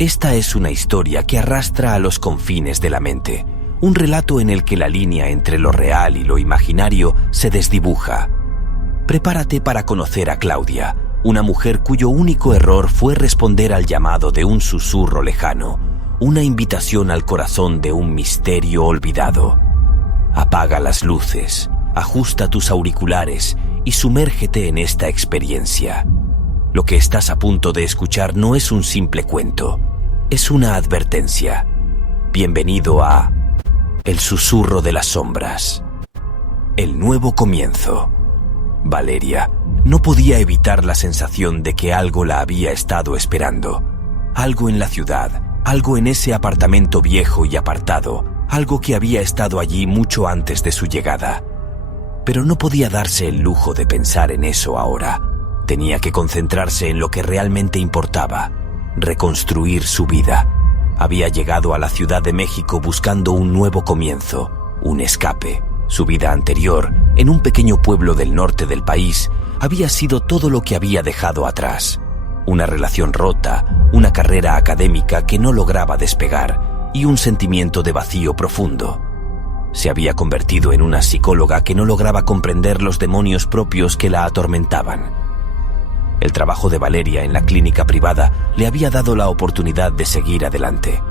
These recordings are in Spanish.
Esta es una historia que arrastra a los confines de la mente, un relato en el que la línea entre lo real y lo imaginario se desdibuja. Prepárate para conocer a Claudia, una mujer cuyo único error fue responder al llamado de un susurro lejano, una invitación al corazón de un misterio olvidado. Apaga las luces, ajusta tus auriculares y sumérgete en esta experiencia. Lo que estás a punto de escuchar no es un simple cuento, es una advertencia. Bienvenido a El susurro de las sombras. El nuevo comienzo. Valeria no podía evitar la sensación de que algo la había estado esperando. Algo en la ciudad, algo en ese apartamento viejo y apartado, algo que había estado allí mucho antes de su llegada. Pero no podía darse el lujo de pensar en eso ahora. Tenía que concentrarse en lo que realmente importaba, reconstruir su vida. Había llegado a la Ciudad de México buscando un nuevo comienzo, un escape. Su vida anterior, en un pequeño pueblo del norte del país, había sido todo lo que había dejado atrás. Una relación rota, una carrera académica que no lograba despegar y un sentimiento de vacío profundo. Se había convertido en una psicóloga que no lograba comprender los demonios propios que la atormentaban. El trabajo de Valeria en la clínica privada le había dado la oportunidad de seguir adelante.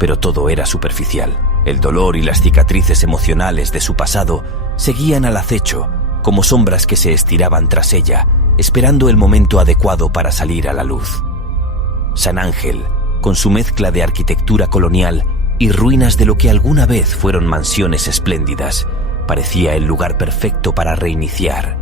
Pero todo era superficial. El dolor y las cicatrices emocionales de su pasado seguían al acecho, como sombras que se estiraban tras ella, esperando el momento adecuado para salir a la luz. San Ángel, con su mezcla de arquitectura colonial y ruinas de lo que alguna vez fueron mansiones espléndidas, parecía el lugar perfecto para reiniciar.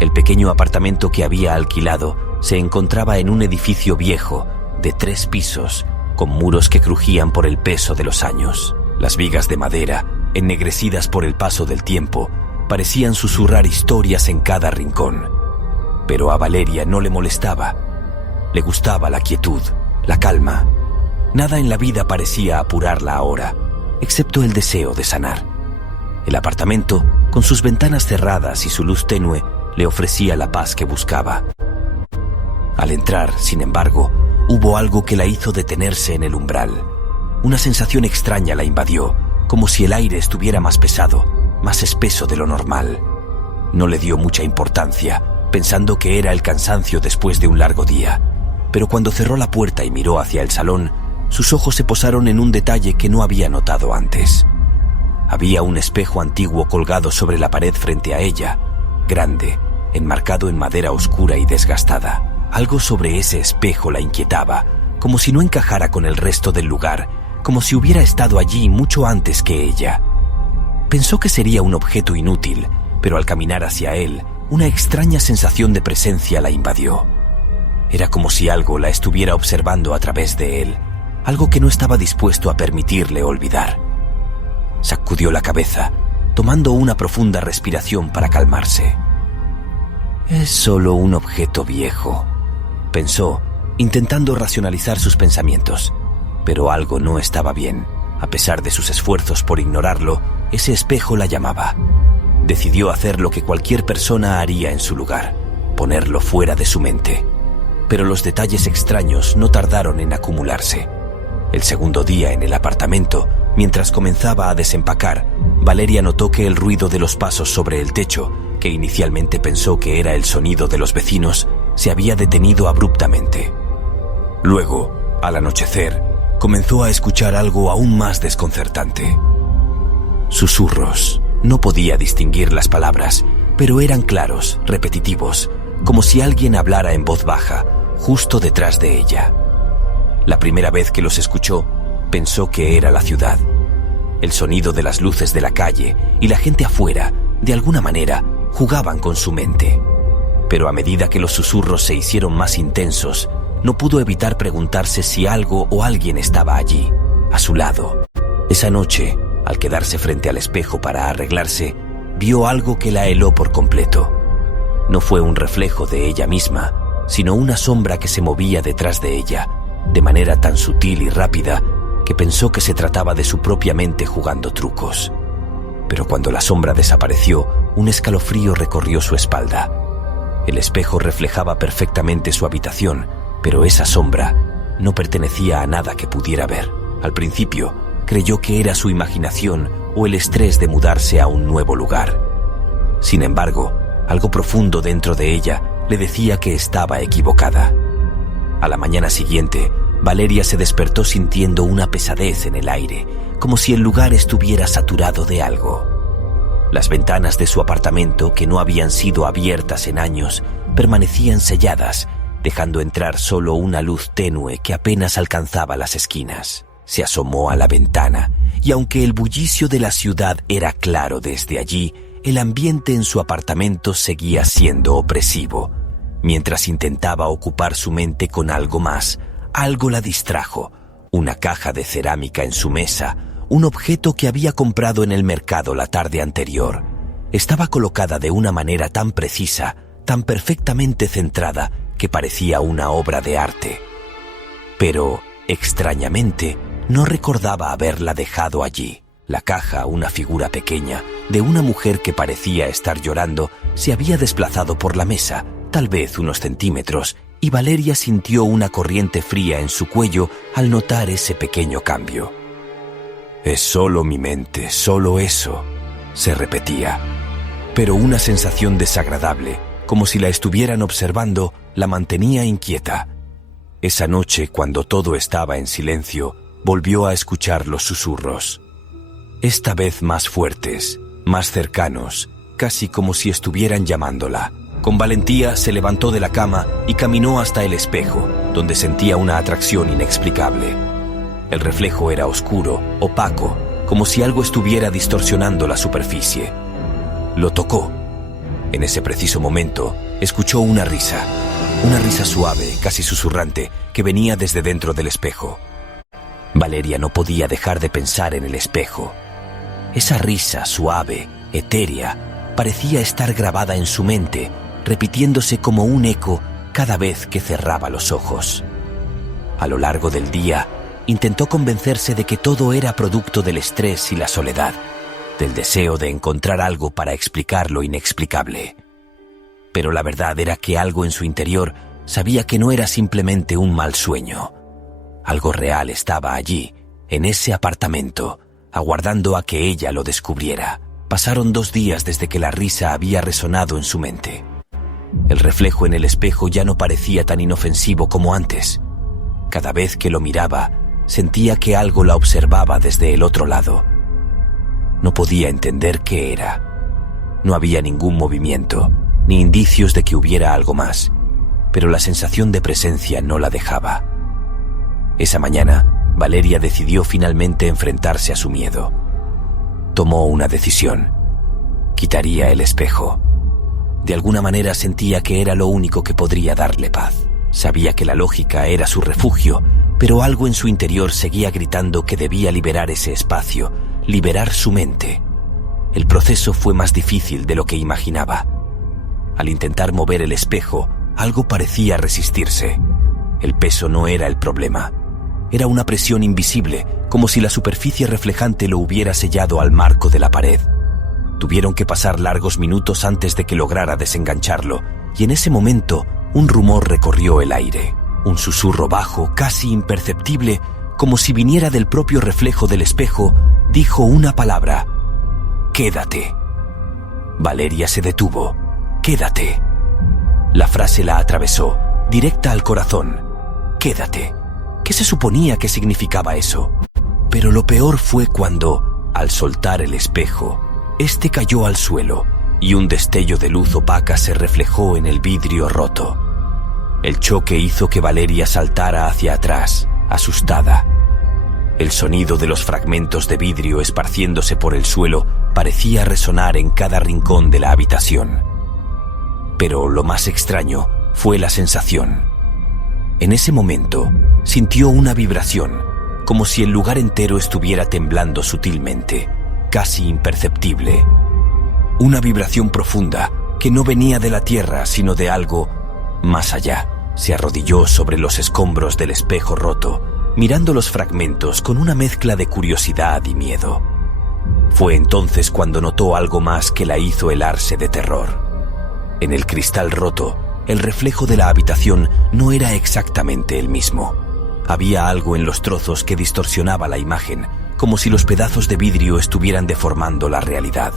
El pequeño apartamento que había alquilado se encontraba en un edificio viejo, de 3 pisos, con muros que crujían por el peso de los años. Las vigas de madera, ennegrecidas por el paso del tiempo, parecían susurrar historias en cada rincón. Pero a Valeria no le molestaba. Le gustaba la quietud, la calma. Nada en la vida parecía apurarla ahora, excepto el deseo de sanar. El apartamento, con sus ventanas cerradas y su luz tenue, le ofrecía la paz que buscaba. Al entrar, sin embargo, hubo algo que la hizo detenerse en el umbral. Una sensación extraña la invadió, como si el aire estuviera más pesado, más espeso de lo normal. No le dio mucha importancia, pensando que era el cansancio después de un largo día. Pero cuando cerró la puerta y miró hacia el salón, sus ojos se posaron en un detalle que no había notado antes. Había un espejo antiguo colgado sobre la pared frente a ella, grande, enmarcado en madera oscura y desgastada. Algo sobre ese espejo la inquietaba, como si no encajara con el resto del lugar, como si hubiera estado allí mucho antes que ella. Pensó que sería un objeto inútil, pero al caminar hacia él, una extraña sensación de presencia la invadió. Era como si algo la estuviera observando a través de él, algo que no estaba dispuesto a permitirle olvidar. Sacudió la cabeza, tomando una profunda respiración para calmarse. «Es solo un objeto viejo», pensó, intentando racionalizar sus pensamientos. Pero algo no estaba bien. A pesar de sus esfuerzos por ignorarlo, ese espejo la llamaba. Decidió hacer lo que cualquier persona haría en su lugar, ponerlo fuera de su mente. Pero los detalles extraños no tardaron en acumularse. El segundo día en el apartamento, mientras comenzaba a desempacar, Valeria notó que el ruido de los pasos sobre el techo, que inicialmente pensó que era el sonido de los vecinos, se había detenido abruptamente. Luego, al anochecer, comenzó a escuchar algo aún más desconcertante. Susurros. No podía distinguir las palabras, pero eran claros, repetitivos, como si alguien hablara en voz baja, justo detrás de ella. La primera vez que los escuchó, pensó que era la ciudad. El sonido de las luces de la calle y la gente afuera, de alguna manera, jugaban con su mente. Pero a medida que los susurros se hicieron más intensos, no pudo evitar preguntarse si algo o alguien estaba allí, a su lado. Esa noche, al quedarse frente al espejo para arreglarse, vio algo que la heló por completo. No fue un reflejo de ella misma, sino una sombra que se movía detrás de ella, de manera tan sutil y rápida que pensó que se trataba de su propia mente jugando trucos. Pero cuando la sombra desapareció, un escalofrío recorrió su espalda. El espejo reflejaba perfectamente su habitación, pero esa sombra no pertenecía a nada que pudiera ver. Al principio, creyó que era su imaginación o el estrés de mudarse a un nuevo lugar. Sin embargo, algo profundo dentro de ella le decía que estaba equivocada. A la mañana siguiente, Valeria se despertó sintiendo una pesadez en el aire, como si el lugar estuviera saturado de algo. Las ventanas de su apartamento, que no habían sido abiertas en años, permanecían selladas, dejando entrar solo una luz tenue que apenas alcanzaba las esquinas. Se asomó a la ventana, y aunque el bullicio de la ciudad era claro desde allí, el ambiente en su apartamento seguía siendo opresivo. Mientras intentaba ocupar su mente con algo más, algo la distrajo. Una caja de cerámica en su mesa, un objeto que había comprado en el mercado la tarde anterior. Estaba colocada de una manera tan precisa, tan perfectamente centrada, que parecía una obra de arte. Pero, extrañamente, no recordaba haberla dejado allí. La caja, una figura pequeña, de una mujer que parecía estar llorando, se había desplazado por la mesa, tal vez unos centímetros, y Valeria sintió una corriente fría en su cuello al notar ese pequeño cambio. «Es solo mi mente, solo eso», se repetía. Pero una sensación desagradable, como si la estuvieran observando, la mantenía inquieta. Esa noche, cuando todo estaba en silencio, volvió a escuchar los susurros. Esta vez más fuertes, más cercanos, casi como si estuvieran llamándola. Con valentía se levantó de la cama y caminó hasta el espejo, donde sentía una atracción inexplicable. El reflejo era oscuro, opaco, como si algo estuviera distorsionando la superficie. Lo tocó. En ese preciso momento, escuchó una risa suave, casi susurrante, que venía desde dentro del espejo. Valeria no podía dejar de pensar en el espejo. Esa risa suave, etérea, parecía estar grabada en su mente, repitiéndose como un eco cada vez que cerraba los ojos. A lo largo del día, intentó convencerse de que todo era producto del estrés y la soledad, del deseo de encontrar algo para explicar lo inexplicable. Pero la verdad era que algo en su interior sabía que no era simplemente un mal sueño. Algo real estaba allí, en ese apartamento, aguardando a que ella lo descubriera. Pasaron 2 días desde que la risa había resonado en su mente. El reflejo en el espejo ya no parecía tan inofensivo como antes. Cada vez que lo miraba, sentía que algo la observaba desde el otro lado. No podía entender qué era. No había ningún movimiento, ni indicios de que hubiera algo más, pero la sensación de presencia no la dejaba. Esa mañana, Valeria decidió finalmente enfrentarse a su miedo. Tomó una decisión. Quitaría el espejo. De alguna manera sentía que era lo único que podría darle paz. Sabía que la lógica era su refugio, pero algo en su interior seguía gritando que debía liberar ese espacio, liberar su mente. El proceso fue más difícil de lo que imaginaba. Al intentar mover el espejo, algo parecía resistirse. El peso no era el problema. Era una presión invisible, como si la superficie reflejante lo hubiera sellado al marco de la pared. Tuvieron que pasar largos minutos antes de que lograra desengancharlo, y en ese momento un rumor recorrió el aire. Un susurro bajo, casi imperceptible, como si viniera del propio reflejo del espejo, dijo una palabra: «Quédate». Valeria se detuvo. «Quédate». La frase la atravesó, directa al corazón. «Quédate». ¿Qué se suponía que significaba eso? Pero lo peor fue cuando, al soltar el espejo, este cayó al suelo y un destello de luz opaca se reflejó en el vidrio roto. El choque hizo que Valeria saltara hacia atrás, asustada. El sonido de los fragmentos de vidrio esparciéndose por el suelo parecía resonar en cada rincón de la habitación. Pero lo más extraño fue la sensación. En ese momento, sintió una vibración, como si el lugar entero estuviera temblando sutilmente, casi imperceptible. Una vibración profunda que no venía de la tierra, sino de algo más allá. Se arrodilló sobre los escombros del espejo roto, mirando los fragmentos con una mezcla de curiosidad y miedo. Fue entonces cuando notó algo más que la hizo helarse de terror. En el cristal roto, el reflejo de la habitación no era exactamente el mismo. Había algo en los trozos que distorsionaba la imagen, como si los pedazos de vidrio estuvieran deformando la realidad.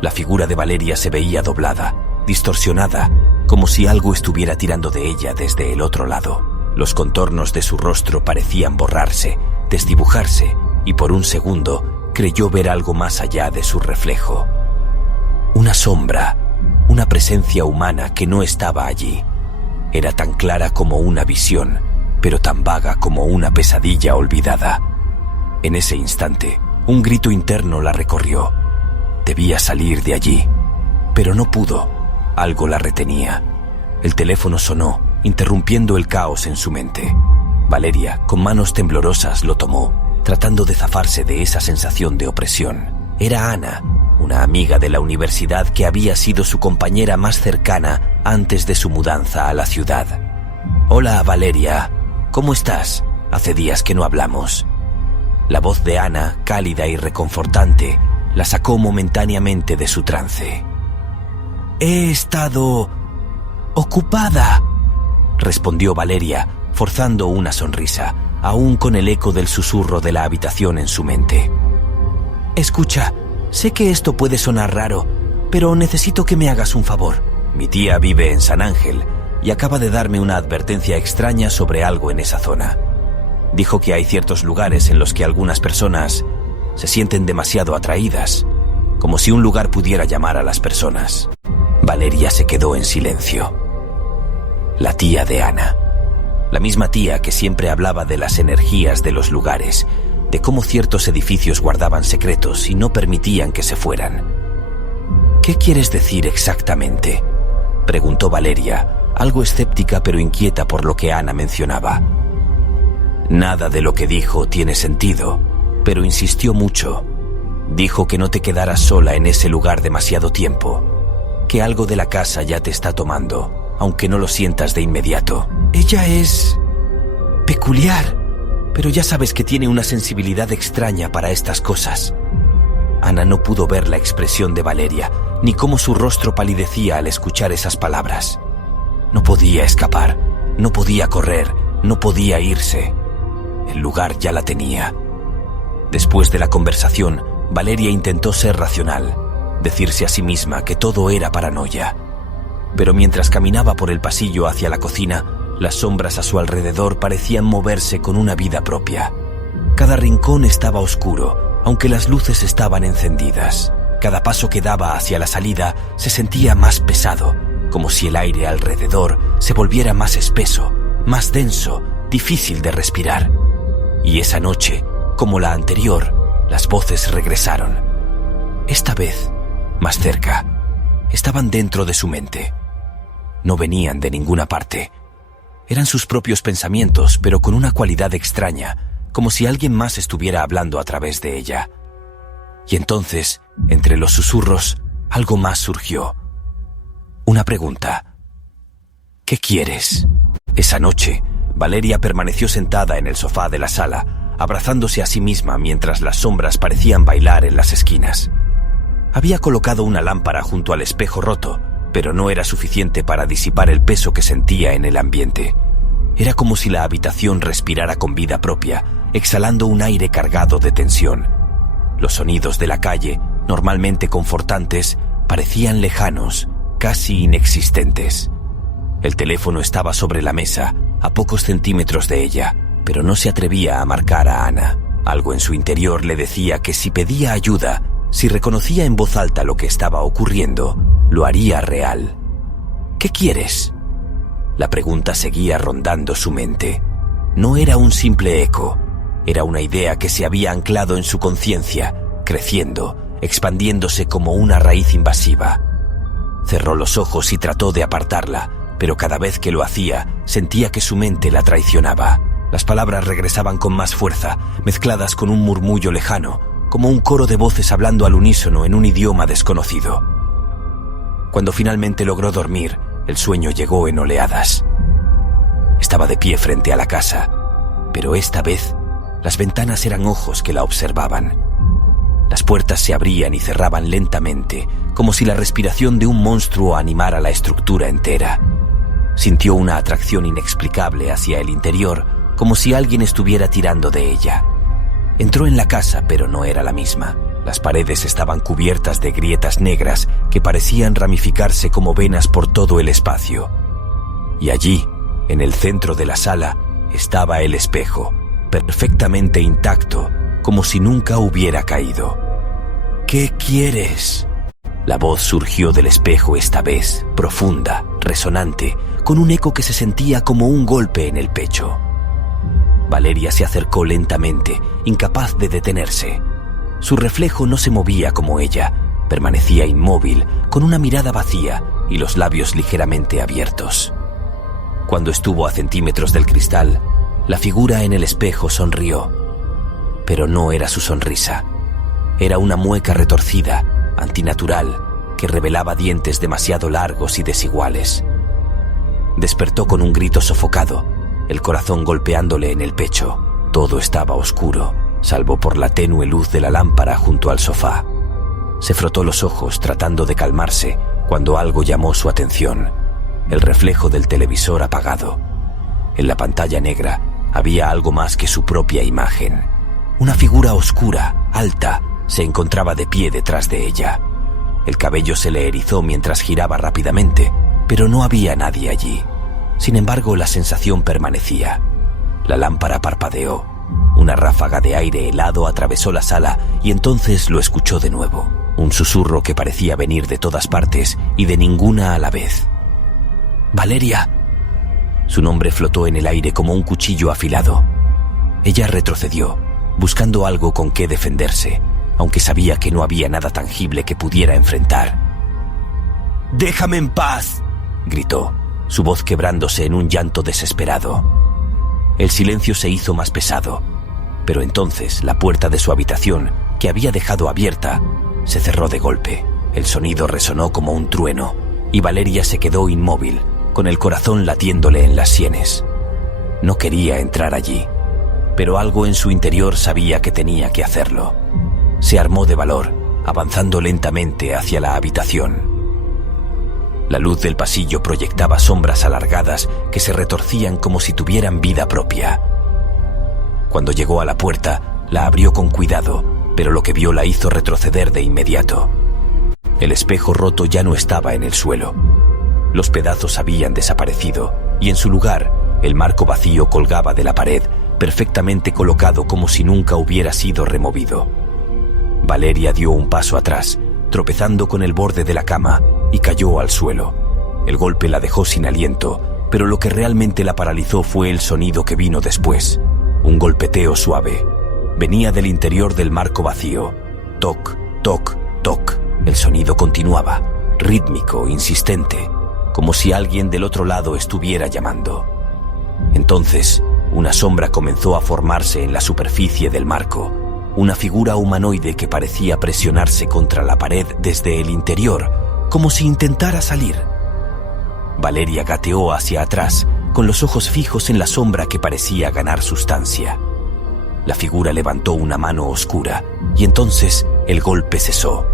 La figura de Valeria se veía doblada, distorsionada, como si algo estuviera tirando de ella desde el otro lado. Los contornos de su rostro parecían borrarse, desdibujarse, y por un segundo creyó ver algo más allá de su reflejo. Una sombra, una presencia humana que no estaba allí. Era tan clara como una visión, pero tan vaga como una pesadilla olvidada. En ese instante, un grito interno la recorrió. Debía salir de allí, pero no pudo. Algo la retenía. El teléfono sonó, interrumpiendo el caos en su mente. Valeria, con manos temblorosas, lo tomó, tratando de zafarse de esa sensación de opresión. Era Ana, una amiga de la universidad que había sido su compañera más cercana antes de su mudanza a la ciudad. «Hola, Valeria. ¿Cómo estás? Hace días que no hablamos». La voz de Ana, cálida y reconfortante, la sacó momentáneamente de su trance. «He estado ocupada», respondió Valeria, forzando una sonrisa, aún con el eco del susurro de la habitación en su mente. «Escucha, sé que esto puede sonar raro, pero necesito que me hagas un favor. Mi tía vive en San Ángel y acaba de darme una advertencia extraña sobre algo en esa zona. Dijo que hay ciertos lugares en los que algunas personas se sienten demasiado atraídas, como si un lugar pudiera llamar a las personas». Valeria se quedó en silencio. La tía de Ana. La misma tía que siempre hablaba de las energías de los lugares, de cómo ciertos edificios guardaban secretos y no permitían que se fueran. «¿Qué quieres decir exactamente?», preguntó Valeria, algo escéptica pero inquieta por lo que Ana mencionaba. Nada de lo que dijo tiene sentido, pero insistió mucho. Dijo que no te quedaras sola en ese lugar demasiado tiempo, que algo de la casa ya te está tomando, aunque no lo sientas de inmediato. Ella es peculiar, pero ya sabes que tiene una sensibilidad extraña para estas cosas. Ana no pudo ver la expresión de Valeria, ni cómo su rostro palidecía al escuchar esas palabras. No podía escapar, no podía correr, no podía irse. El lugar ya la tenía. Después de la conversación, Valeria intentó ser racional, decirse a sí misma que todo era paranoia. Pero mientras caminaba por el pasillo hacia la cocina, las sombras a su alrededor parecían moverse con una vida propia. Cada rincón estaba oscuro, aunque las luces estaban encendidas. Cada paso que daba hacia la salida se sentía más pesado, como si el aire alrededor se volviera más espeso, más denso, difícil de respirar. Y esa noche, como la anterior, las voces regresaron. Esta vez, más cerca, estaban dentro de su mente. No venían de ninguna parte. Eran sus propios pensamientos, pero con una cualidad extraña, como si alguien más estuviera hablando a través de ella. Y entonces, entre los susurros, algo más surgió. Una pregunta. ¿Qué quieres? Esa noche, Valeria permaneció sentada en el sofá de la sala, abrazándose a sí misma mientras las sombras parecían bailar en las esquinas. Había colocado una lámpara junto al espejo roto, pero no era suficiente para disipar el peso que sentía en el ambiente. Era como si la habitación respirara con vida propia, exhalando un aire cargado de tensión. Los sonidos de la calle, normalmente confortantes, parecían lejanos, casi inexistentes. El teléfono estaba sobre la mesa, a pocos centímetros de ella, pero no se atrevía a marcar a Ana. Algo en su interior le decía que si pedía ayuda, si reconocía en voz alta lo que estaba ocurriendo, lo haría real. ¿Qué quieres? La pregunta seguía rondando su mente. No era un simple eco, era una idea que se había anclado en su conciencia, creciendo, expandiéndose como una raíz invasiva. Cerró los ojos y trató de apartarla, pero cada vez que lo hacía, sentía que su mente la traicionaba. Las palabras regresaban con más fuerza, mezcladas con un murmullo lejano, como un coro de voces hablando al unísono en un idioma desconocido. Cuando finalmente logró dormir, el sueño llegó en oleadas. Estaba de pie frente a la casa, pero esta vez las ventanas eran ojos que la observaban. Las puertas se abrían y cerraban lentamente, como si la respiración de un monstruo animara la estructura entera. Sintió una atracción inexplicable hacia el interior, como si alguien estuviera tirando de ella. Entró en la casa, pero no era la misma. Las paredes estaban cubiertas de grietas negras que parecían ramificarse como venas por todo el espacio. Y allí, en el centro de la sala, estaba el espejo, perfectamente intacto, como si nunca hubiera caído. ¿Qué quieres? La voz surgió del espejo esta vez, profunda, resonante, con un eco que se sentía como un golpe en el pecho. Valeria se acercó lentamente, incapaz de detenerse. Su reflejo no se movía como ella, permanecía inmóvil, con una mirada vacía y los labios ligeramente abiertos. Cuando estuvo a centímetros del cristal, la figura en el espejo sonrió. Pero no era su sonrisa. Era una mueca retorcida, antinatural, que revelaba dientes demasiado largos y desiguales. Despertó con un grito sofocado, el corazón golpeándole en el pecho. Todo estaba oscuro, salvo por la tenue luz de la lámpara junto al sofá. Se frotó los ojos tratando de calmarse cuando algo llamó su atención: el reflejo del televisor apagado. En la pantalla negra había algo más que su propia imagen. Una figura oscura, alta, se encontraba de pie detrás de ella. El cabello se le erizó mientras giraba rápidamente, pero no había nadie allí. Sin embargo, la sensación permanecía. La lámpara parpadeó. Una ráfaga de aire helado atravesó la sala y entonces lo escuchó de nuevo. Un susurro que parecía venir de todas partes y de ninguna a la vez. ¡Valeria! Su nombre flotó en el aire como un cuchillo afilado. Ella retrocedió, buscando algo con qué defenderse, aunque sabía que no había nada tangible que pudiera enfrentar. «¡Déjame en paz!», gritó, su voz quebrándose en un llanto desesperado. El silencio se hizo más pesado, pero entonces la puerta de su habitación, que había dejado abierta, se cerró de golpe. El sonido resonó como un trueno, y Valeria se quedó inmóvil, con el corazón latiéndole en las sienes. No quería entrar allí, pero algo en su interior sabía que tenía que hacerlo. Se armó de valor, avanzando lentamente hacia la habitación. La luz del pasillo proyectaba sombras alargadas que se retorcían como si tuvieran vida propia. Cuando llegó a la puerta, la abrió con cuidado, pero lo que vio la hizo retroceder de inmediato. El espejo roto ya no estaba en el suelo. Los pedazos habían desaparecido, y en su lugar, el marco vacío colgaba de la pared, perfectamente colocado como si nunca hubiera sido removido. Valeria dio un paso atrás, tropezando con el borde de la cama, y cayó al suelo. El golpe la dejó sin aliento, pero lo que realmente la paralizó fue el sonido que vino después. Un golpeteo suave. Venía del interior del marco vacío. Toc, toc, toc. El sonido continuaba, rítmico, insistente, como si alguien del otro lado estuviera llamando. Entonces, una sombra comenzó a formarse en la superficie del marco. Una figura humanoide que parecía presionarse contra la pared desde el interior, como si intentara salir. Valeria gateó hacia atrás, con los ojos fijos en la sombra que parecía ganar sustancia. La figura levantó una mano oscura, y entonces el golpe cesó.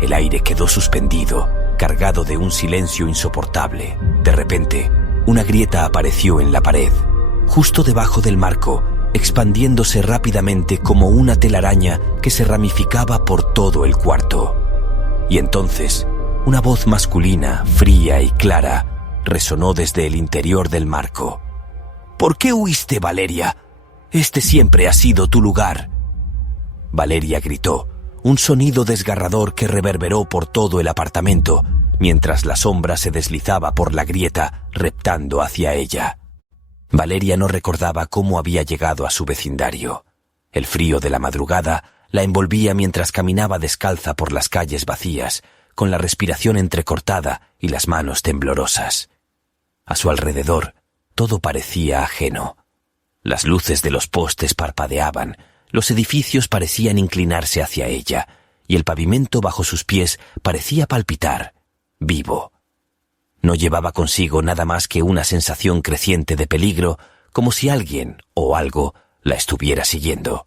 El aire quedó suspendido, cargado de un silencio insoportable. De repente, una grieta apareció en la pared, justo debajo del marco, expandiéndose rápidamente como una telaraña que se ramificaba por todo el cuarto. Y entonces, una voz masculina, fría y clara, resonó desde el interior del marco. «¿Por qué huiste, Valeria? Este siempre ha sido tu lugar». Valeria gritó, un sonido desgarrador que reverberó por todo el apartamento, mientras la sombra se deslizaba por la grieta, reptando hacia ella. Valeria no recordaba cómo había llegado a su vecindario. El frío de la madrugada la envolvía mientras caminaba descalza por las calles vacías, con la respiración entrecortada y las manos temblorosas. A su alrededor, todo parecía ajeno. Las luces de los postes parpadeaban, los edificios parecían inclinarse hacia ella, y el pavimento bajo sus pies parecía palpitar, vivo. No llevaba consigo nada más que una sensación creciente de peligro, como si alguien o algo la estuviera siguiendo.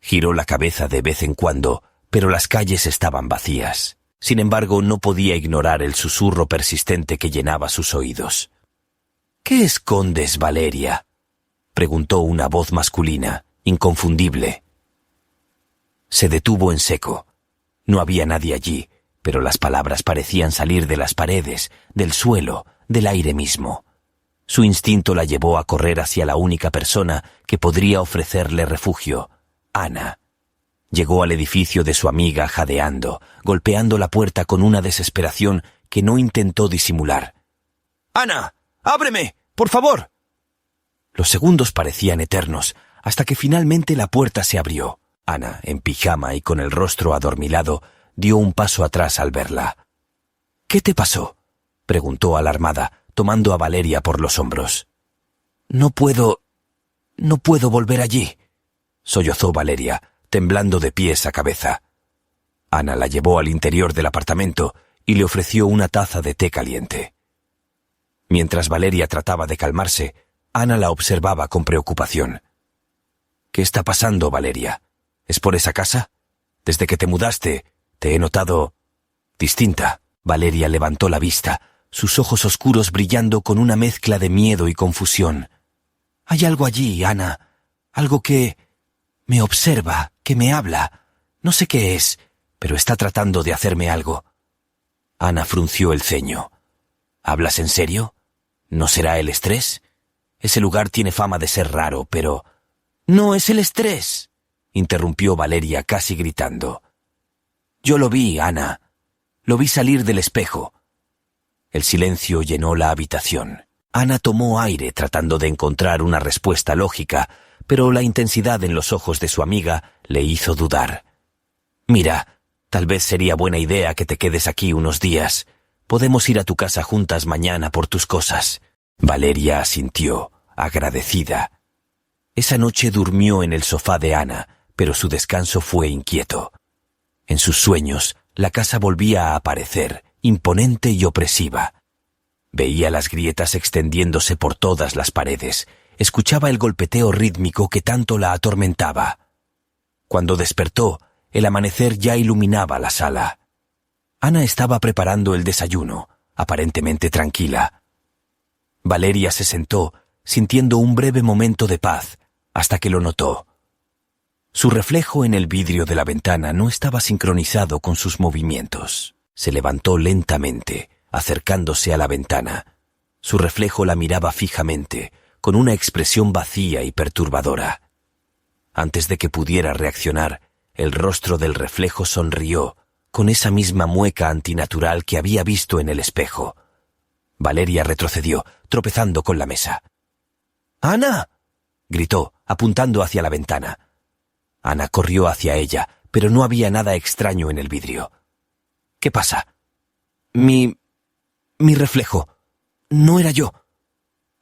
Giró la cabeza de vez en cuando, pero las calles estaban vacías. Sin embargo, no podía ignorar el susurro persistente que llenaba sus oídos. «¿Qué escondes, Valeria? preguntó una voz masculina, inconfundible. Se detuvo en seco. No había nadie allí, pero las palabras parecían salir de las paredes, del suelo, del aire mismo. Su instinto la llevó a correr hacia la única persona que podría ofrecerle refugio, Ana. Llegó al edificio de su amiga jadeando, golpeando la puerta con una desesperación que no intentó disimular. «¡Ana! ¡Ábreme! ¡Por favor!». Los segundos parecían eternos, hasta que finalmente la puerta se abrió. Ana, en pijama y con el rostro adormilado, dio un paso atrás al verla. «¿Qué te pasó?», preguntó alarmada, tomando a Valeria por los hombros. No puedo volver allí», sollozó Valeria, temblando de pies a cabeza. Ana la llevó al interior del apartamento y le ofreció una taza de té caliente. Mientras Valeria trataba de calmarse, Ana la observaba con preocupación. «¿Qué está pasando, Valeria? ¿Es por esa casa? Desde que te mudaste, te he notado distinta». Valeria levantó la vista, sus ojos oscuros brillando con una mezcla de miedo y confusión. «Hay algo allí, Ana, algo que me observa, que me habla. No sé qué es, pero está tratando de hacerme algo». Ana frunció el ceño. «¿Hablas en serio? ¿No será el estrés? Ese lugar tiene fama de ser raro, pero...». «No es el estrés», interrumpió Valeria casi gritando. «Yo lo vi, Ana. Lo vi salir del espejo». El silencio llenó la habitación. Ana tomó aire tratando de encontrar una respuesta lógica, pero la intensidad en los ojos de su amiga le hizo dudar. «Mira, tal vez sería buena idea que te quedes aquí unos días. Podemos ir a tu casa juntas mañana por tus cosas». Valeria asintió, agradecida. Esa noche durmió en el sofá de Ana, pero su descanso fue inquieto. En sus sueños, la casa volvía a aparecer, imponente y opresiva. Veía las grietas extendiéndose por todas las paredes, escuchaba el golpeteo rítmico que tanto la atormentaba. Cuando despertó, el amanecer ya iluminaba la sala. Ana estaba preparando el desayuno, aparentemente tranquila. Valeria se sentó, sintiendo un breve momento de paz, hasta que lo notó. Su reflejo en el vidrio de la ventana no estaba sincronizado con sus movimientos. Se levantó lentamente, acercándose a la ventana. Su reflejo la miraba fijamente, con una expresión vacía y perturbadora. Antes de que pudiera reaccionar, el rostro del reflejo sonrió, con esa misma mueca antinatural que había visto en el espejo. Valeria retrocedió, tropezando con la mesa. «¡Ana!», gritó, apuntando hacia la ventana. Ana corrió hacia ella, pero no había nada extraño en el vidrio. «¿Qué pasa?». Mi reflejo. No era yo».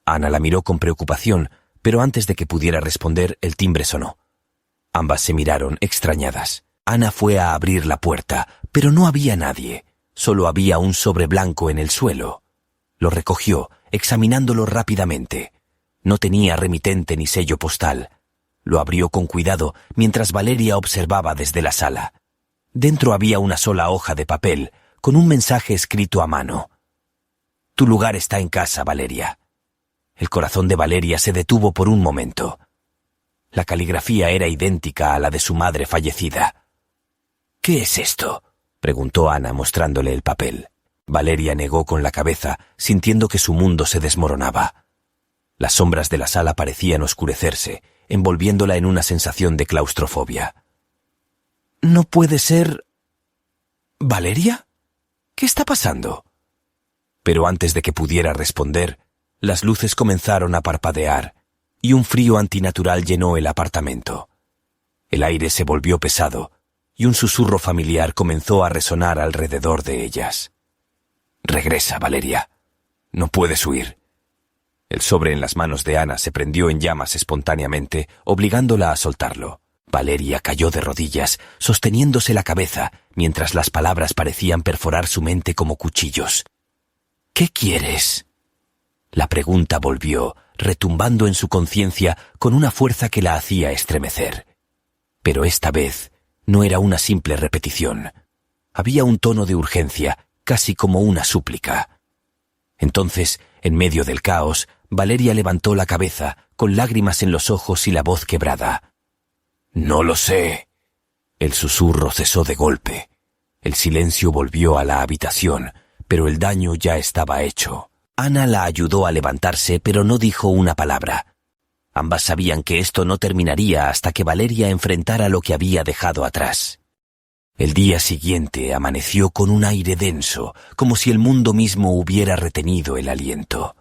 Ana la miró con preocupación, pero antes de que pudiera responder, el timbre sonó. Ambas se miraron, extrañadas. Ana fue a abrir la puerta, pero no había nadie. Solo había un sobre blanco en el suelo. Lo recogió, examinándolo rápidamente. No tenía remitente ni sello postal. Lo abrió con cuidado mientras Valeria observaba desde la sala. Dentro había una sola hoja de papel, con un mensaje escrito a mano. «Tu lugar está en casa, Valeria». El corazón de Valeria se detuvo por un momento. La caligrafía era idéntica a la de su madre fallecida. «¿Qué es esto?», preguntó Ana mostrándole el papel. Valeria negó con la cabeza, sintiendo que su mundo se desmoronaba. Las sombras de la sala parecían oscurecerse, envolviéndola en una sensación de claustrofobia. «No puede ser... ¿Valeria? ¿Qué está pasando?». Pero antes de que pudiera responder, las luces comenzaron a parpadear y un frío antinatural llenó el apartamento. El aire se volvió pesado y un susurro familiar comenzó a resonar alrededor de ellas. «Regresa, Valeria. No puedes huir». El sobre en las manos de Ana se prendió en llamas espontáneamente, obligándola a soltarlo. Valeria cayó de rodillas, sosteniéndose la cabeza, mientras las palabras parecían perforar su mente como cuchillos. «¿Qué quieres?». La pregunta volvió, retumbando en su conciencia con una fuerza que la hacía estremecer. Pero esta vez no era una simple repetición. Había un tono de urgencia, casi como una súplica. Entonces, en medio del caos, Valeria levantó la cabeza, con lágrimas en los ojos y la voz quebrada. «No lo sé». El susurro cesó de golpe. El silencio volvió a la habitación, pero el daño ya estaba hecho. Ana la ayudó a levantarse, pero no dijo una palabra. Ambas sabían que esto no terminaría hasta que Valeria enfrentara lo que había dejado atrás. El día siguiente amaneció con un aire denso, como si el mundo mismo hubiera retenido el aliento.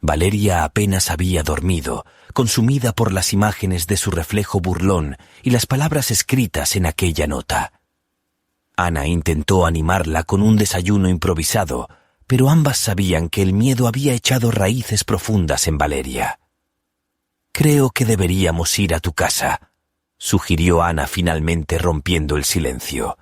Valeria apenas había dormido, consumida por las imágenes de su reflejo burlón y las palabras escritas en aquella nota. Ana intentó animarla con un desayuno improvisado, pero ambas sabían que el miedo había echado raíces profundas en Valeria. «Creo que deberíamos ir a tu casa», sugirió Ana finalmente rompiendo el silencio.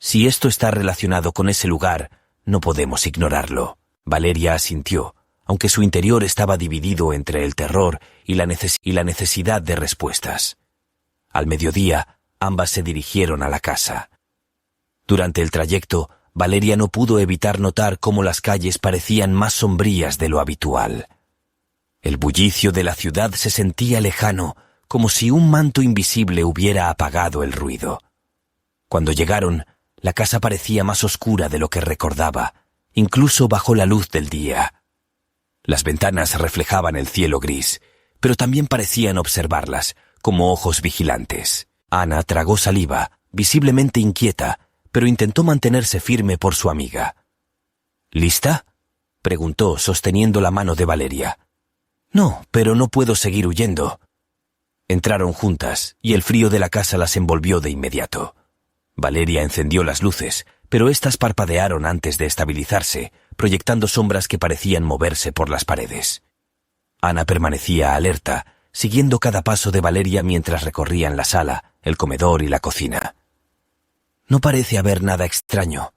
«Si esto está relacionado con ese lugar, no podemos ignorarlo». Valeria asintió, aunque su interior estaba dividido entre el terror y la necesidad de respuestas. Al mediodía, ambas se dirigieron a la casa. Durante el trayecto, Valeria no pudo evitar notar cómo las calles parecían más sombrías de lo habitual. El bullicio de la ciudad se sentía lejano, como si un manto invisible hubiera apagado el ruido. Cuando llegaron, la casa parecía más oscura de lo que recordaba, incluso bajo la luz del día. Las ventanas reflejaban el cielo gris, pero también parecían observarlas, como ojos vigilantes. Ana tragó saliva, visiblemente inquieta, pero intentó mantenerse firme por su amiga. «¿Lista?», preguntó, sosteniendo la mano de Valeria. «No, pero no puedo seguir huyendo». Entraron juntas, y el frío de la casa las envolvió de inmediato. Valeria encendió las luces, pero éstas parpadearon antes de estabilizarse, proyectando sombras que parecían moverse por las paredes. Ana permanecía alerta, siguiendo cada paso de Valeria mientras recorrían la sala, el comedor y la cocina. «No parece haber nada extraño»,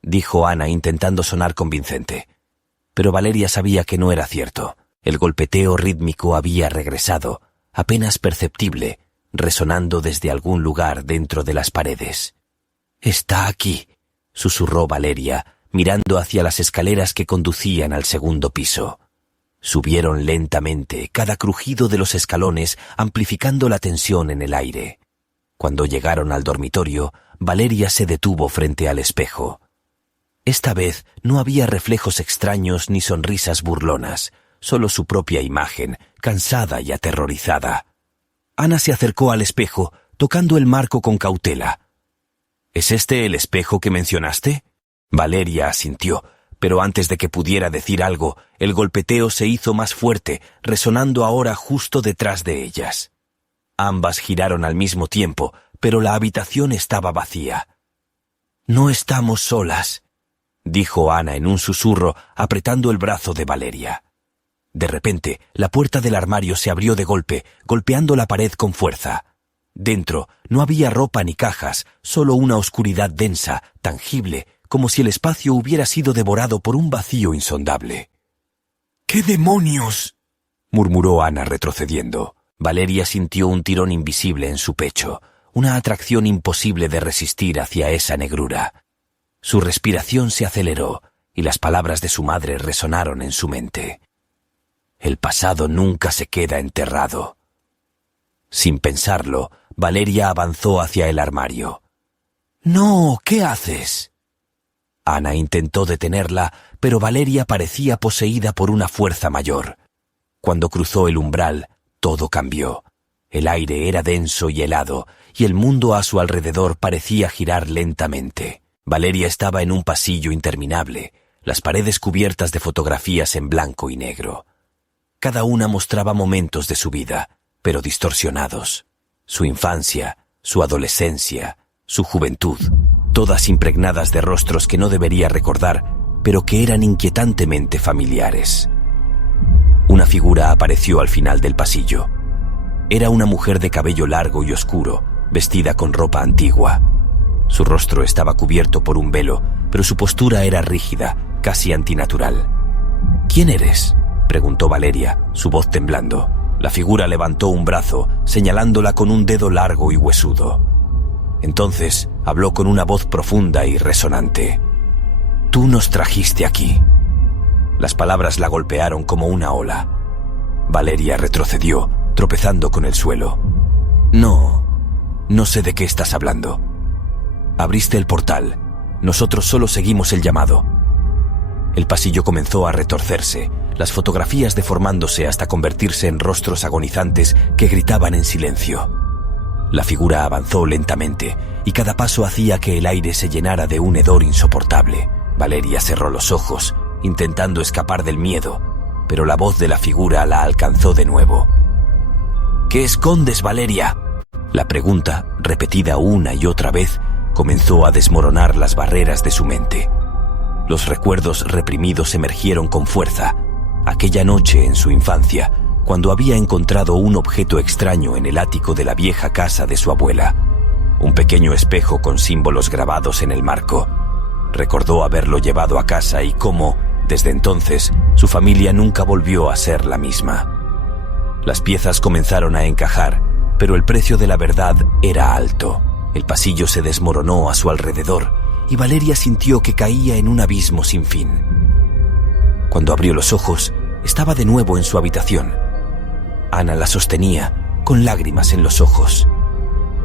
dijo Ana intentando sonar convincente. Pero Valeria sabía que no era cierto. El golpeteo rítmico había regresado, apenas perceptible, resonando desde algún lugar dentro de las paredes. «Está aquí», susurró Valeria, mirando hacia las escaleras que conducían al segundo piso. Subieron lentamente, cada crujido de los escalones amplificando la tensión en el aire. Cuando llegaron al dormitorio, Valeria se detuvo frente al espejo. Esta vez no había reflejos extraños ni sonrisas burlonas, solo su propia imagen, cansada y aterrorizada. Ana se acercó al espejo, tocando el marco con cautela. «¿Es este el espejo que mencionaste?». Valeria asintió, pero antes de que pudiera decir algo, el golpeteo se hizo más fuerte, resonando ahora justo detrás de ellas. Ambas giraron al mismo tiempo, pero la habitación estaba vacía. «No estamos solas», dijo Ana en un susurro, apretando el brazo de Valeria. De repente, la puerta del armario se abrió de golpe, golpeando la pared con fuerza. Dentro no había ropa ni cajas, solo una oscuridad densa, tangible, como si el espacio hubiera sido devorado por un vacío insondable. «¿Qué demonios?», murmuró Ana retrocediendo. Valeria sintió un tirón invisible en su pecho, una atracción imposible de resistir hacia esa negrura. Su respiración se aceleró y las palabras de su madre resonaron en su mente. «El pasado nunca se queda enterrado». Sin pensarlo, Valeria avanzó hacia el armario. «No, ¿qué haces?». Ana intentó detenerla, pero Valeria parecía poseída por una fuerza mayor. Cuando cruzó el umbral, todo cambió. El aire era denso y helado, y el mundo a su alrededor parecía girar lentamente. Valeria estaba en un pasillo interminable, las paredes cubiertas de fotografías en blanco y negro. Cada una mostraba momentos de su vida, pero distorsionados. Su infancia, su adolescencia, su juventud, todas impregnadas de rostros que no debería recordar, pero que eran inquietantemente familiares. Una figura apareció al final del pasillo. Era una mujer de cabello largo y oscuro, vestida con ropa antigua. Su rostro estaba cubierto por un velo, pero su postura era rígida, casi antinatural. «¿Quién eres?», preguntó Valeria, su voz temblando. La figura levantó un brazo, señalándola con un dedo largo y huesudo. Entonces habló con una voz profunda y resonante. «Tú nos trajiste aquí. Las palabras la golpearon como una ola. Valeria retrocedió, tropezando con el suelo. No sé de qué estás hablando. Abriste el portal. Nosotros solo seguimos el llamado. El pasillo comenzó a retorcerse, las fotografías deformándose hasta convertirse en rostros agonizantes que gritaban en silencio. La figura avanzó lentamente y cada paso hacía que el aire se llenara de un hedor insoportable. Valeria cerró los ojos, intentando escapar del miedo, pero la voz de la figura la alcanzó de nuevo. ¿Qué escondes, Valeria? La pregunta, repetida una y otra vez, comenzó a desmoronar las barreras de su mente. Los recuerdos reprimidos emergieron con fuerza. Aquella noche en su infancia, cuando había encontrado un objeto extraño en el ático de la vieja casa de su abuela. Un pequeño espejo con símbolos grabados en el marco. Recordó haberlo llevado a casa y cómo, desde entonces, su familia nunca volvió a ser la misma. Las piezas comenzaron a encajar, pero el precio de la verdad era alto. El pasillo se desmoronó a su alrededor y Valeria sintió que caía en un abismo sin fin. Cuando abrió los ojos, estaba de nuevo en su habitación. Ana la sostenía, con lágrimas en los ojos.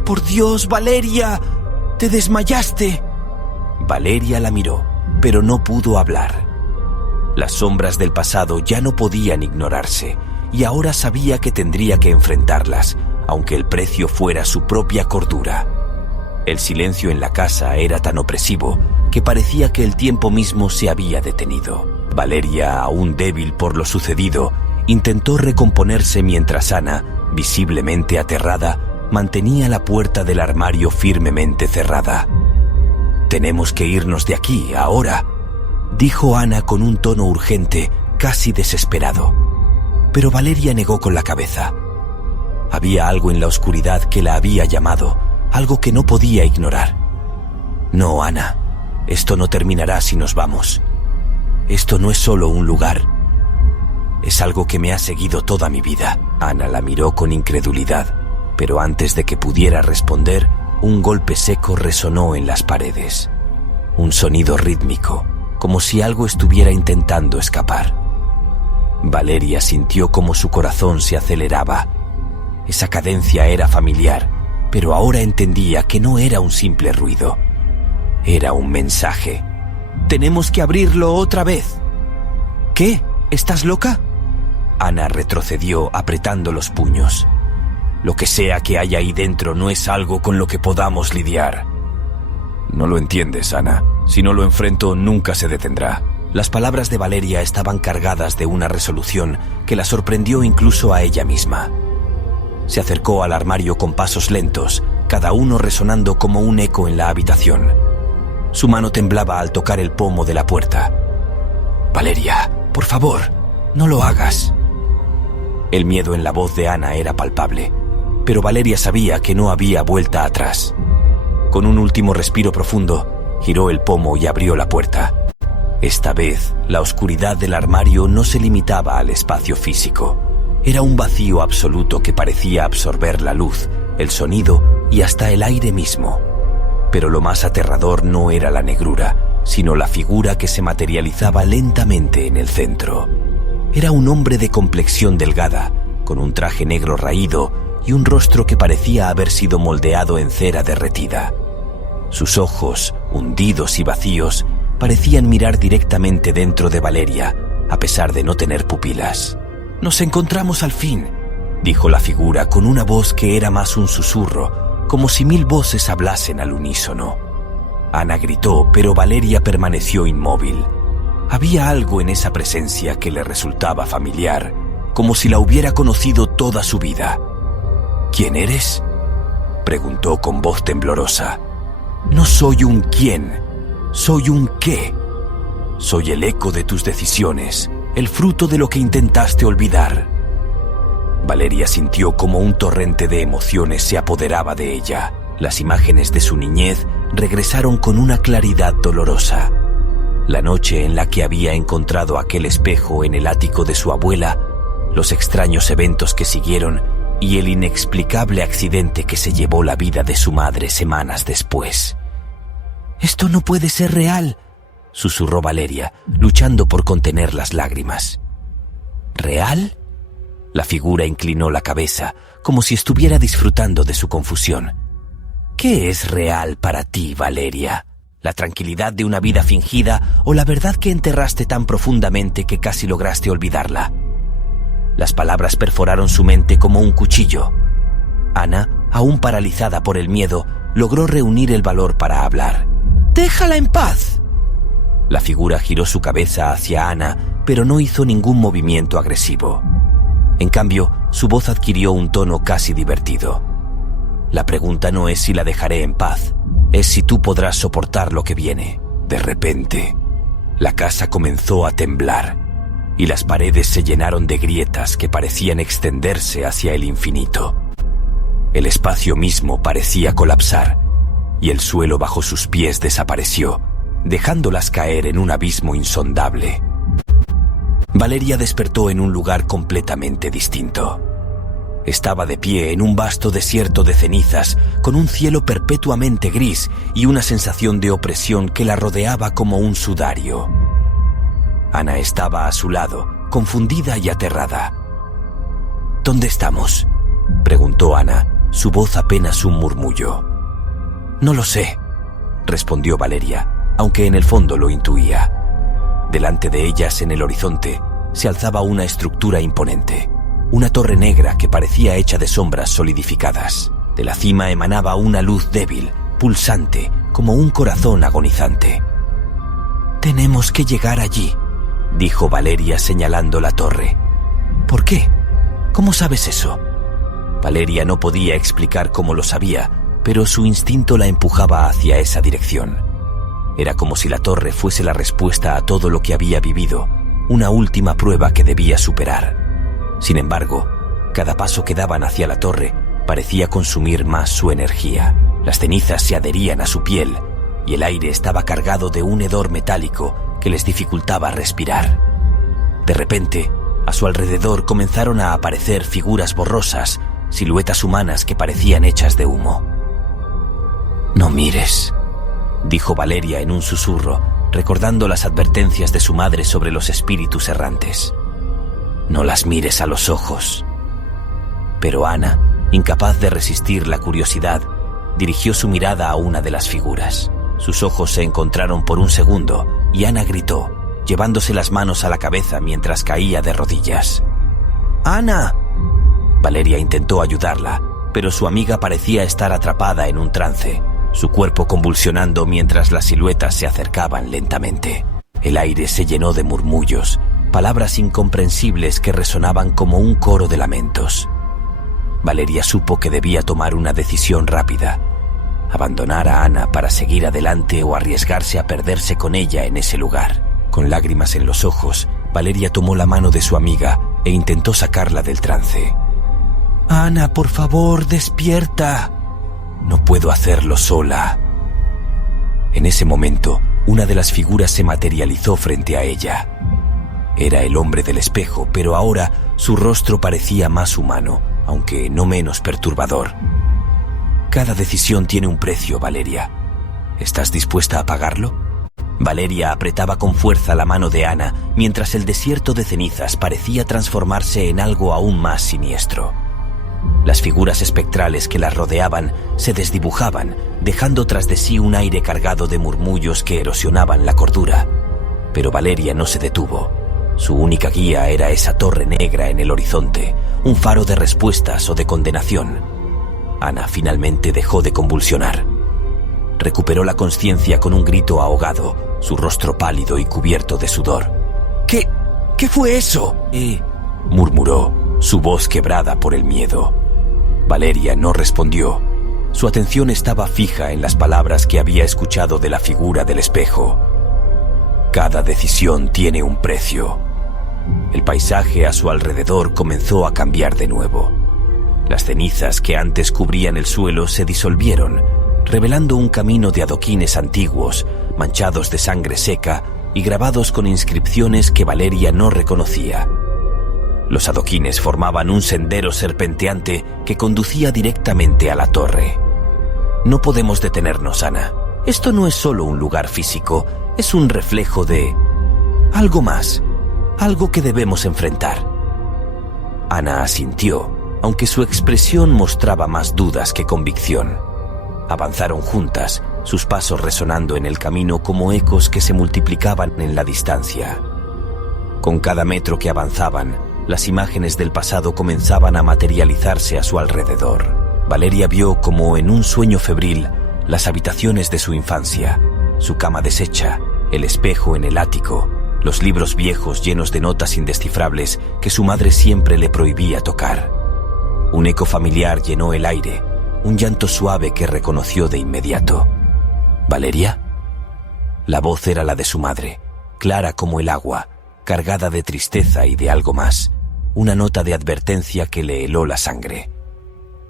¡Por Dios, Valeria! ¡Te desmayaste! Valeria la miró, pero no pudo hablar. Las sombras del pasado ya no podían ignorarse, y ahora sabía que tendría que enfrentarlas, aunque el precio fuera su propia cordura. El silencio en la casa era tan opresivo que parecía que el tiempo mismo se había detenido. Valeria, aún débil por lo sucedido, intentó recomponerse mientras Ana, visiblemente aterrada, mantenía la puerta del armario firmemente cerrada. «Tenemos que irnos de aquí, ahora», dijo Ana con un tono urgente, casi desesperado. Pero Valeria negó con la cabeza. Había algo en la oscuridad que la había llamado, algo que no podía ignorar. «No, Ana, esto no terminará si nos vamos. Esto no es solo un lugar. Es algo que me ha seguido toda mi vida». Ana la miró con incredulidad, pero antes de que pudiera responder, un golpe seco resonó en las paredes. Un sonido rítmico, como si algo estuviera intentando escapar. Valeria sintió como su corazón se aceleraba. Esa cadencia era familiar, pero ahora entendía que no era un simple ruido. Era un mensaje. «Tenemos que abrirlo otra vez». «¿Qué? ¿Estás loca?» Ana retrocedió apretando los puños. «Lo que sea que haya ahí dentro no es algo con lo que podamos lidiar». «No lo entiendes, Ana. Si no lo enfrento, nunca se detendrá». Las palabras de Valeria estaban cargadas de una resolución que la sorprendió incluso a ella misma. Se acercó al armario con pasos lentos, cada uno resonando como un eco en la habitación. Su mano temblaba al tocar el pomo de la puerta. «Valeria, por favor, no lo hagas». El miedo en la voz de Ana era palpable, pero Valeria sabía que no había vuelta atrás. Con un último respiro profundo, giró el pomo y abrió la puerta. Esta vez, la oscuridad del armario no se limitaba al espacio físico. Era un vacío absoluto que parecía absorber la luz, el sonido y hasta el aire mismo. Pero lo más aterrador no era la negrura, sino la figura que se materializaba lentamente en el centro. Era un hombre de complexión delgada, con un traje negro raído y un rostro que parecía haber sido moldeado en cera derretida. Sus ojos, hundidos y vacíos, parecían mirar directamente dentro de Valeria, a pesar de no tener pupilas. «Nos encontramos al fin», dijo la figura con una voz que era más un susurro, como si 1000 voces hablasen al unísono. Ana gritó, pero Valeria permaneció inmóvil. Había algo en esa presencia que le resultaba familiar, como si la hubiera conocido toda su vida. «¿Quién eres?», preguntó con voz temblorosa. «No soy un quién, soy un qué. Soy el eco de tus decisiones, el fruto de lo que intentaste olvidar». Valeria sintió como un torrente de emociones se apoderaba de ella. Las imágenes de su niñez regresaron con una claridad dolorosa. La noche en la que había encontrado aquel espejo en el ático de su abuela, los extraños eventos que siguieron y el inexplicable accidente que se llevó la vida de su madre semanas después. «Esto no puede ser real. susurró Valeria, luchando por contener las lágrimas. ¿Real? La figura inclinó la cabeza, como si estuviera disfrutando de su confusión. ¿Qué es real para ti, Valeria? ¿La tranquilidad de una vida fingida o la verdad que enterraste tan profundamente que casi lograste olvidarla? Las palabras perforaron su mente como un cuchillo. Ana, aún paralizada por el miedo, logró reunir el valor para hablar. ¡Déjala en paz! La figura giró su cabeza hacia Ana, pero no hizo ningún movimiento agresivo. En cambio, su voz adquirió un tono casi divertido. La pregunta no es si la dejaré en paz, es si tú podrás soportar lo que viene. De repente, la casa comenzó a temblar y las paredes se llenaron de grietas que parecían extenderse hacia el infinito. El espacio mismo parecía colapsar y el suelo bajo sus pies desapareció, dejándolas caer en un abismo insondable. Valeria despertó en un lugar completamente distinto. Estaba de pie en un vasto desierto de cenizas, con un cielo perpetuamente gris y una sensación de opresión que la rodeaba como un sudario. Ana estaba a su lado, confundida y aterrada. ¿Dónde estamos?, preguntó Ana, su voz apenas un murmullo. No lo sé, respondió Valeria, aunque en el fondo lo intuía. Delante de ellas, en el horizonte, se alzaba una estructura imponente. Una torre negra que parecía hecha de sombras solidificadas. De la cima emanaba una luz débil, pulsante, como un corazón agonizante. «Tenemos que llegar allí», dijo Valeria señalando la torre. «¿Por qué? ¿Cómo sabes eso?» Valeria no podía explicar cómo lo sabía, pero su instinto la empujaba hacia esa dirección. Era como si la torre fuese la respuesta a todo lo que había vivido, una última prueba que debía superar. Sin embargo, cada paso que daban hacia la torre parecía consumir más su energía. Las cenizas se adherían a su piel y el aire estaba cargado de un hedor metálico que les dificultaba respirar. De repente, a su alrededor comenzaron a aparecer figuras borrosas, siluetas humanas que parecían hechas de humo. «No mires», dijo Valeria en un susurro, recordando las advertencias de su madre sobre los espíritus errantes. «No las mires a los ojos». Pero Ana, incapaz de resistir la curiosidad, dirigió su mirada a una de las figuras. Sus ojos se encontraron por un segundo y Ana gritó, llevándose las manos a la cabeza mientras caía de rodillas. «¡Ana!». Valeria intentó ayudarla, pero su amiga parecía estar atrapada en un trance, su cuerpo convulsionando mientras las siluetas se acercaban lentamente. El aire se llenó de murmullos, palabras incomprensibles que resonaban como un coro de lamentos. Valeria supo que debía tomar una decisión rápida: abandonar a Ana para seguir adelante o arriesgarse a perderse con ella en ese lugar. Con lágrimas en los ojos, Valeria tomó la mano de su amiga e intentó sacarla del trance. «Ana, por favor, despierta. No puedo hacerlo sola». En ese momento, una de las figuras se materializó frente a ella. Era el hombre del espejo, pero ahora su rostro parecía más humano, aunque no menos perturbador. «Cada decisión tiene un precio, Valeria. ¿Estás dispuesta a pagarlo?». Valeria apretaba con fuerza la mano de Ana, mientras el desierto de cenizas parecía transformarse en algo aún más siniestro. Las figuras espectrales que las rodeaban se desdibujaban, dejando tras de sí un aire cargado de murmullos que erosionaban la cordura. Pero Valeria no se detuvo. Su única guía era esa torre negra en el horizonte, un faro de respuestas o de condenación. Ana finalmente dejó de convulsionar. Recuperó la conciencia con un grito ahogado, su rostro pálido y cubierto de sudor. ¿Qué fue eso?», murmuró, su voz quebrada por el miedo. Valeria no respondió. Su atención estaba fija en las palabras que había escuchado de la figura del espejo. «Cada decisión tiene un precio». El paisaje a su alrededor comenzó a cambiar de nuevo. Las cenizas que antes cubrían el suelo se disolvieron, revelando un camino de adoquines antiguos, manchados de sangre seca y grabados con inscripciones que Valeria no reconocía. Los adoquines formaban un sendero serpenteante que conducía directamente a la torre. «No podemos detenernos, Ana. Esto no es solo un lugar físico, Es un reflejo de algo más, algo que debemos enfrentar. Ana asintió, aunque su expresión mostraba más dudas que convicción. Avanzaron juntas, sus pasos resonando en el camino como ecos que se multiplicaban en la distancia. Con cada metro que avanzaban, las imágenes del pasado comenzaban a materializarse a su alrededor. Valeria vio como en un sueño febril las habitaciones de su infancia, su cama deshecha, el espejo en el ático, los libros viejos llenos de notas indescifrables que su madre siempre le prohibía tocar. Un eco familiar llenó el aire, un llanto suave que reconoció de inmediato. ¿Valeria? La voz era la de su madre, clara como el agua, cargada de tristeza y de algo más, una nota de advertencia que le heló la sangre.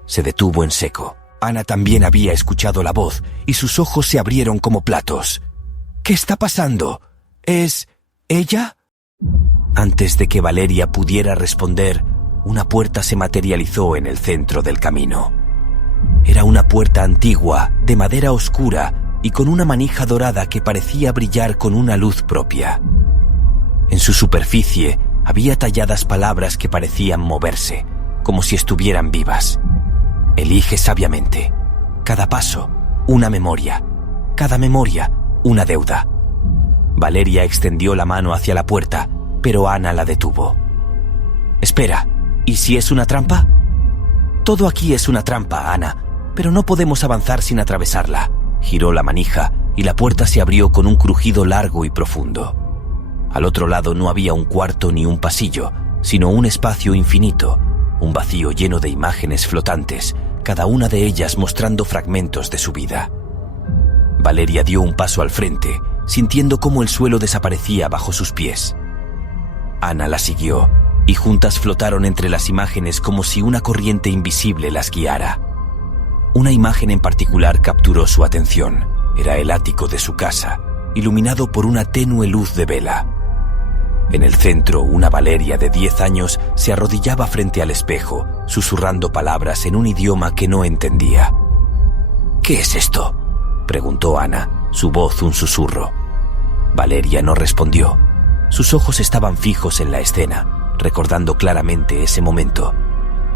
Se detuvo en seco. Ana también había escuchado la voz y sus ojos se abrieron como platos. ¿Qué está pasando? ¿Es ella? Antes de que Valeria pudiera responder, una puerta se materializó en el centro del camino. Era una puerta antigua, de madera oscura y con una manija dorada que parecía brillar con una luz propia. En su superficie había talladas palabras que parecían moverse, como si estuvieran vivas. Elige sabiamente. Cada paso, una memoria. Cada memoria, una deuda. Valeria extendió la mano hacia la puerta, pero Ana la detuvo. Espera, ¿y si es una trampa? Todo aquí es una trampa, Ana, pero no podemos avanzar sin atravesarla. Giró la manija y la puerta se abrió con un crujido largo y profundo. Al otro lado no había un cuarto ni un pasillo, sino un espacio infinito, un vacío lleno de imágenes flotantes, cada una de ellas mostrando fragmentos de su vida. Valeria dio un paso al frente, sintiendo cómo el suelo desaparecía bajo sus pies. Ana la siguió, y juntas flotaron entre las imágenes como si una corriente invisible las guiara. Una imagen en particular capturó su atención. Era el ático de su casa, iluminado por una tenue luz de vela. En el centro, una Valeria de 10 años se arrodillaba frente al espejo, susurrando palabras en un idioma que no entendía. ¿Qué es esto?, preguntó Ana, su voz un susurro. Valeria no respondió. Sus ojos estaban fijos en la escena, recordando claramente ese momento.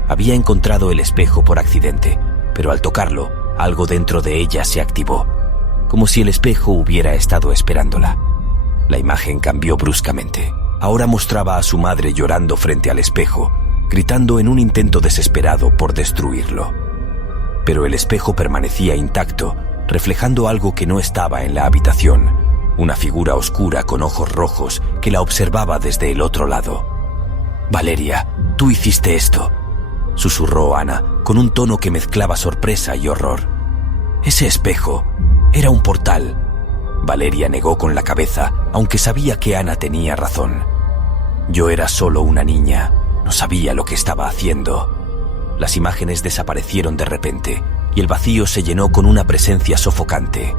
Había encontrado el espejo por accidente, pero al tocarlo, algo dentro de ella se activó, como si el espejo hubiera estado esperándola. La imagen cambió bruscamente. Ahora mostraba a su madre llorando frente al espejo, gritando en un intento desesperado por destruirlo. Pero el espejo permanecía intacto, reflejando algo que no estaba en la habitación, una figura oscura con ojos rojos que la observaba desde el otro lado. «Valeria, tú hiciste esto», susurró Ana, con un tono que mezclaba sorpresa y horror. «Ese espejo era un portal». Valeria negó con la cabeza, aunque sabía que Ana tenía razón. «Yo era solo una niña, no sabía lo que estaba haciendo». Las imágenes desaparecieron de repente, y el vacío se llenó con una presencia sofocante.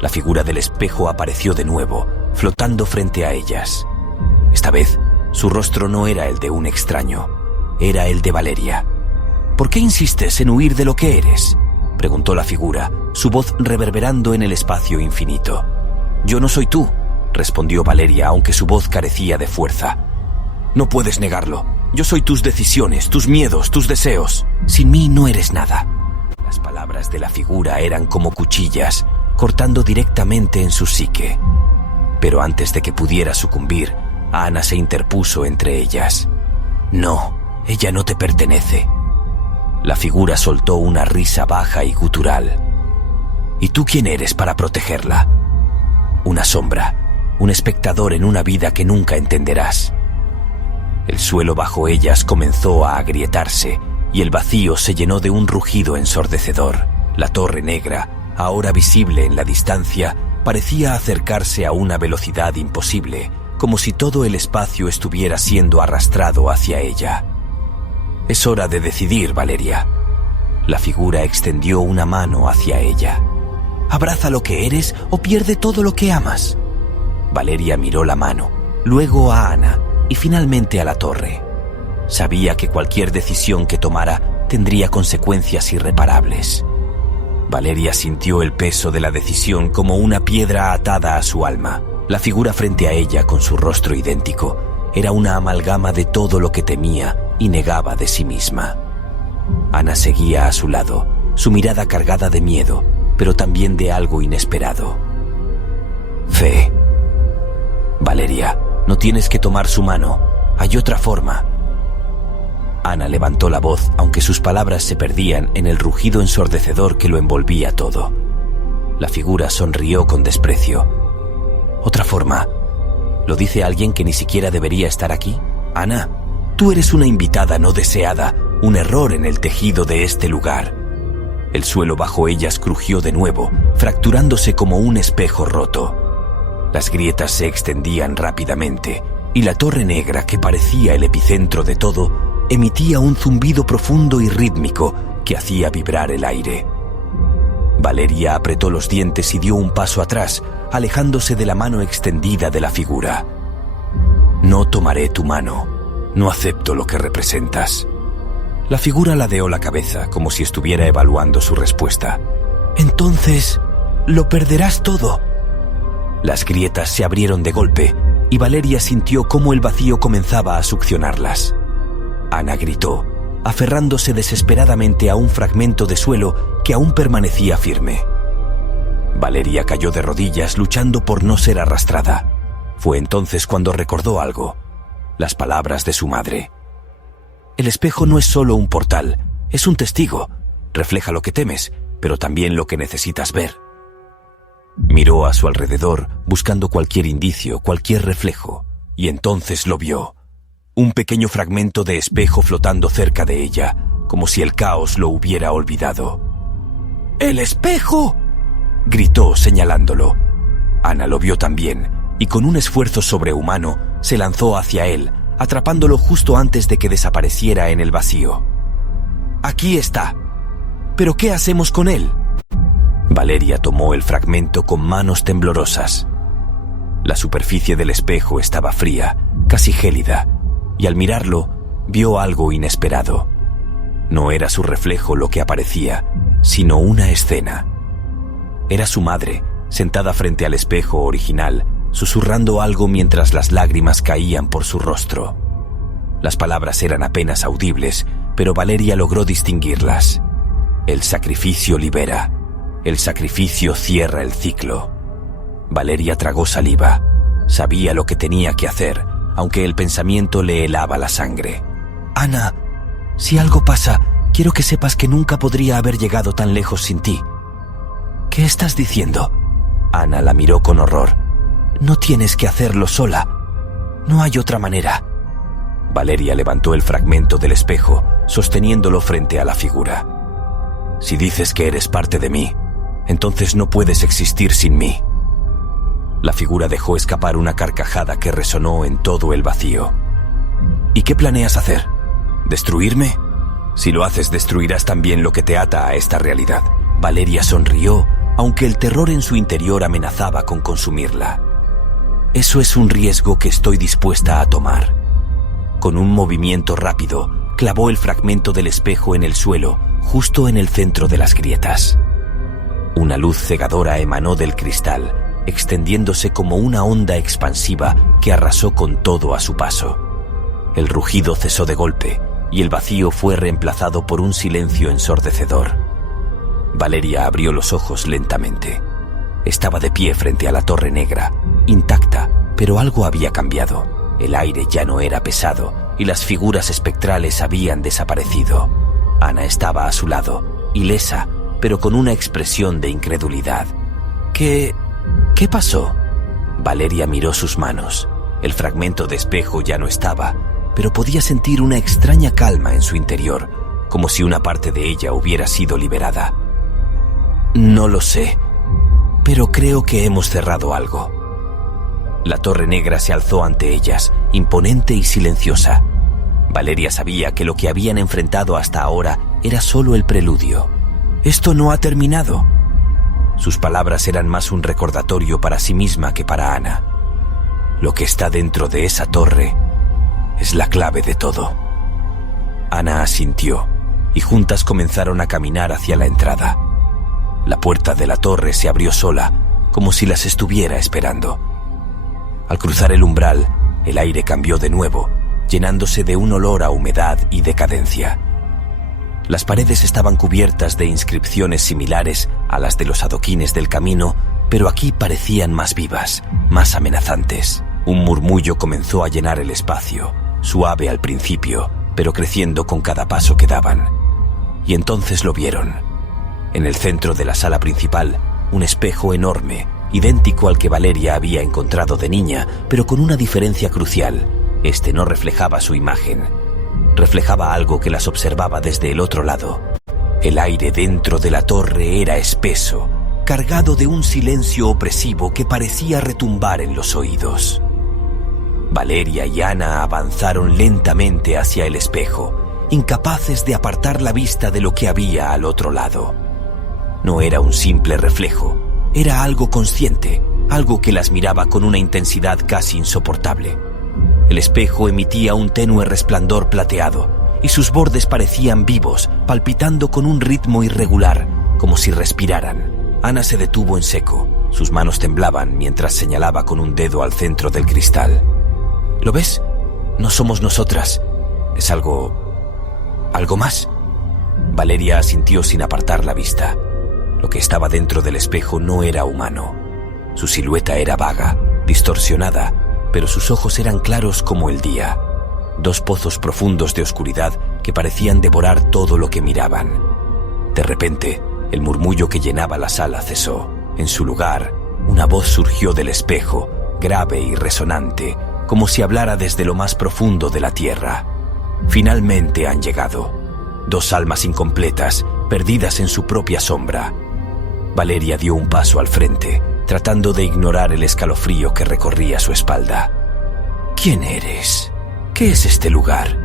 La figura del espejo apareció de nuevo, flotando frente a ellas. Esta vez, su rostro no era el de un extraño, era el de Valeria. «¿Por qué insistes en huir de lo que eres?», preguntó la figura, su voz reverberando en el espacio infinito. «Yo no soy tú», respondió Valeria, aunque su voz carecía de fuerza. «No puedes negarlo. Yo soy tus decisiones, tus miedos, tus deseos. Sin mí no eres nada». Las palabras de la figura eran como cuchillas, cortando directamente en su psique. Pero antes de que pudiera sucumbir, Ana se interpuso entre ellas. «No, ella no te pertenece». La figura soltó una risa baja y gutural. «¿Y tú quién eres para protegerla?». «Una sombra, un espectador en una vida que nunca entenderás». El suelo bajo ellas comenzó a agrietarse y el vacío se llenó de un rugido ensordecedor. La torre negra, ahora visible en la distancia, parecía acercarse a una velocidad imposible, como si todo el espacio estuviera siendo arrastrado hacia ella. «Es hora de decidir, Valeria». La figura extendió una mano hacia ella. «Abraza lo que eres o pierde todo lo que amas». Valeria miró la mano, luego a Ana y finalmente a la torre. Sabía que cualquier decisión que tomara tendría consecuencias irreparables. Valeria sintió el peso de la decisión como una piedra atada a su alma. La figura frente a ella, con su rostro idéntico, era una amalgama de todo lo que temía y negaba de sí misma. Ana seguía a su lado, su mirada cargada de miedo, pero también de algo inesperado. Fe. Valeria, no tienes que tomar su mano. Hay otra forma. Ana levantó la voz, aunque sus palabras se perdían en el rugido ensordecedor que lo envolvía todo. La figura sonrió con desprecio. ¿Otra forma? ¿Lo dice alguien que ni siquiera debería estar aquí? Ana, tú eres una invitada no deseada, un error en el tejido de este lugar. El suelo bajo ellas crujió de nuevo, fracturándose como un espejo roto. Las grietas se extendían rápidamente, y la torre negra, que parecía el epicentro de todo, emitía un zumbido profundo y rítmico que hacía vibrar el aire. Valeria apretó los dientes y dio un paso atrás, alejándose de la mano extendida de la figura. No tomaré tu mano. No acepto lo que representas. La figura ladeó la cabeza como si estuviera evaluando su respuesta. Entonces, lo perderás todo. Las grietas se abrieron de golpe y Valeria sintió cómo el vacío comenzaba a succionarlas. Ana gritó, aferrándose desesperadamente a un fragmento de suelo que aún permanecía firme. Valeria cayó de rodillas luchando por no ser arrastrada. Fue entonces cuando recordó algo, las palabras de su madre. El espejo no es solo un portal, es un testigo. Refleja lo que temes, pero también lo que necesitas ver. Miró a su alrededor buscando cualquier indicio, cualquier reflejo, y entonces lo vio. Un pequeño fragmento de espejo flotando cerca de ella, como si el caos lo hubiera olvidado. ¡El espejo!, gritó señalándolo. Ana lo vio también, y con un esfuerzo sobrehumano se lanzó hacia él, atrapándolo justo antes de que desapareciera en el vacío. ¡Aquí está! ¿Pero qué hacemos con él? Valeria tomó el fragmento con manos temblorosas. La superficie del espejo estaba fría, casi gélida, y al mirarlo, vio algo inesperado. No era su reflejo lo que aparecía, sino una escena. Era su madre, sentada frente al espejo original, susurrando algo mientras las lágrimas caían por su rostro. Las palabras eran apenas audibles, pero Valeria logró distinguirlas. El sacrificio libera. El sacrificio cierra el ciclo. Valeria tragó saliva. Sabía lo que tenía que hacer, aunque el pensamiento le helaba la sangre. Ana, si algo pasa, quiero que sepas que nunca podría haber llegado tan lejos sin ti. ¿Qué estás diciendo? Ana la miró con horror. No tienes que hacerlo sola. No hay otra manera. Valeria levantó el fragmento del espejo, sosteniéndolo frente a la figura. Si dices que eres parte de mí, entonces no puedes existir sin mí. La figura dejó escapar una carcajada que resonó en todo el vacío. ¿Y qué planeas hacer? ¿Destruirme? Si lo haces, destruirás también lo que te ata a esta realidad. Valeria sonrió, aunque el terror en su interior amenazaba con consumirla. Eso es un riesgo que estoy dispuesta a tomar. Con un movimiento rápido, clavó el fragmento del espejo en el suelo, justo en el centro de las grietas. Una luz cegadora emanó del cristal, extendiéndose como una onda expansiva que arrasó con todo a su paso. El rugido cesó de golpe y el vacío fue reemplazado por un silencio ensordecedor. Valeria abrió los ojos lentamente. Estaba de pie frente a la torre negra, intacta, pero algo había cambiado. El aire ya no era pesado y las figuras espectrales habían desaparecido. Ana estaba a su lado, ilesa, pero con una expresión de incredulidad. ¿Qué pasó? Valeria miró sus manos. El fragmento de espejo ya no estaba, pero podía sentir una extraña calma en su interior, como si una parte de ella hubiera sido liberada. No lo sé, pero creo que hemos cerrado algo. La torre negra se alzó ante ellas, imponente y silenciosa. Valeria sabía que lo que habían enfrentado hasta ahora era solo el preludio. Esto no ha terminado. Sus palabras eran más un recordatorio para sí misma que para Ana. Lo que está dentro de esa torre es la clave de todo. Ana asintió y juntas comenzaron a caminar hacia la entrada. La puerta de la torre se abrió sola, como si las estuviera esperando. Al cruzar el umbral, el aire cambió de nuevo, llenándose de un olor a humedad y decadencia. Las paredes estaban cubiertas de inscripciones similares a las de los adoquines del camino, pero aquí parecían más vivas, más amenazantes. Un murmullo comenzó a llenar el espacio, suave al principio, pero creciendo con cada paso que daban. Y entonces lo vieron. En el centro de la sala principal, un espejo enorme, idéntico al que Valeria había encontrado de niña, pero con una diferencia crucial. Este no reflejaba su imagen. Reflejaba algo que las observaba desde el otro lado. El aire dentro de la torre era espeso, cargado de un silencio opresivo que parecía retumbar en los oídos. Valeria y Ana avanzaron lentamente hacia el espejo, incapaces de apartar la vista de lo que había al otro lado. No era un simple reflejo, era algo consciente, algo que las miraba con una intensidad casi insoportable. El espejo emitía un tenue resplandor plateado, y sus bordes parecían vivos, palpitando con un ritmo irregular, como si respiraran. Ana se detuvo en seco. Sus manos temblaban mientras señalaba con un dedo al centro del cristal. ¿Lo ves? No somos nosotras. Es algo más. Valeria asintió sin apartar la vista. Lo que estaba dentro del espejo no era humano. Su silueta era vaga, distorsionada, pero sus ojos eran claros como el día. Dos pozos profundos de oscuridad que parecían devorar todo lo que miraban. De repente, el murmullo que llenaba la sala cesó. En su lugar, una voz surgió del espejo, grave y resonante, como si hablara desde lo más profundo de la tierra. Finalmente han llegado. Dos almas incompletas, perdidas en su propia sombra. Valeria dio un paso al frente, tratando de ignorar el escalofrío que recorría su espalda. ¿Quién eres? ¿Qué es este lugar?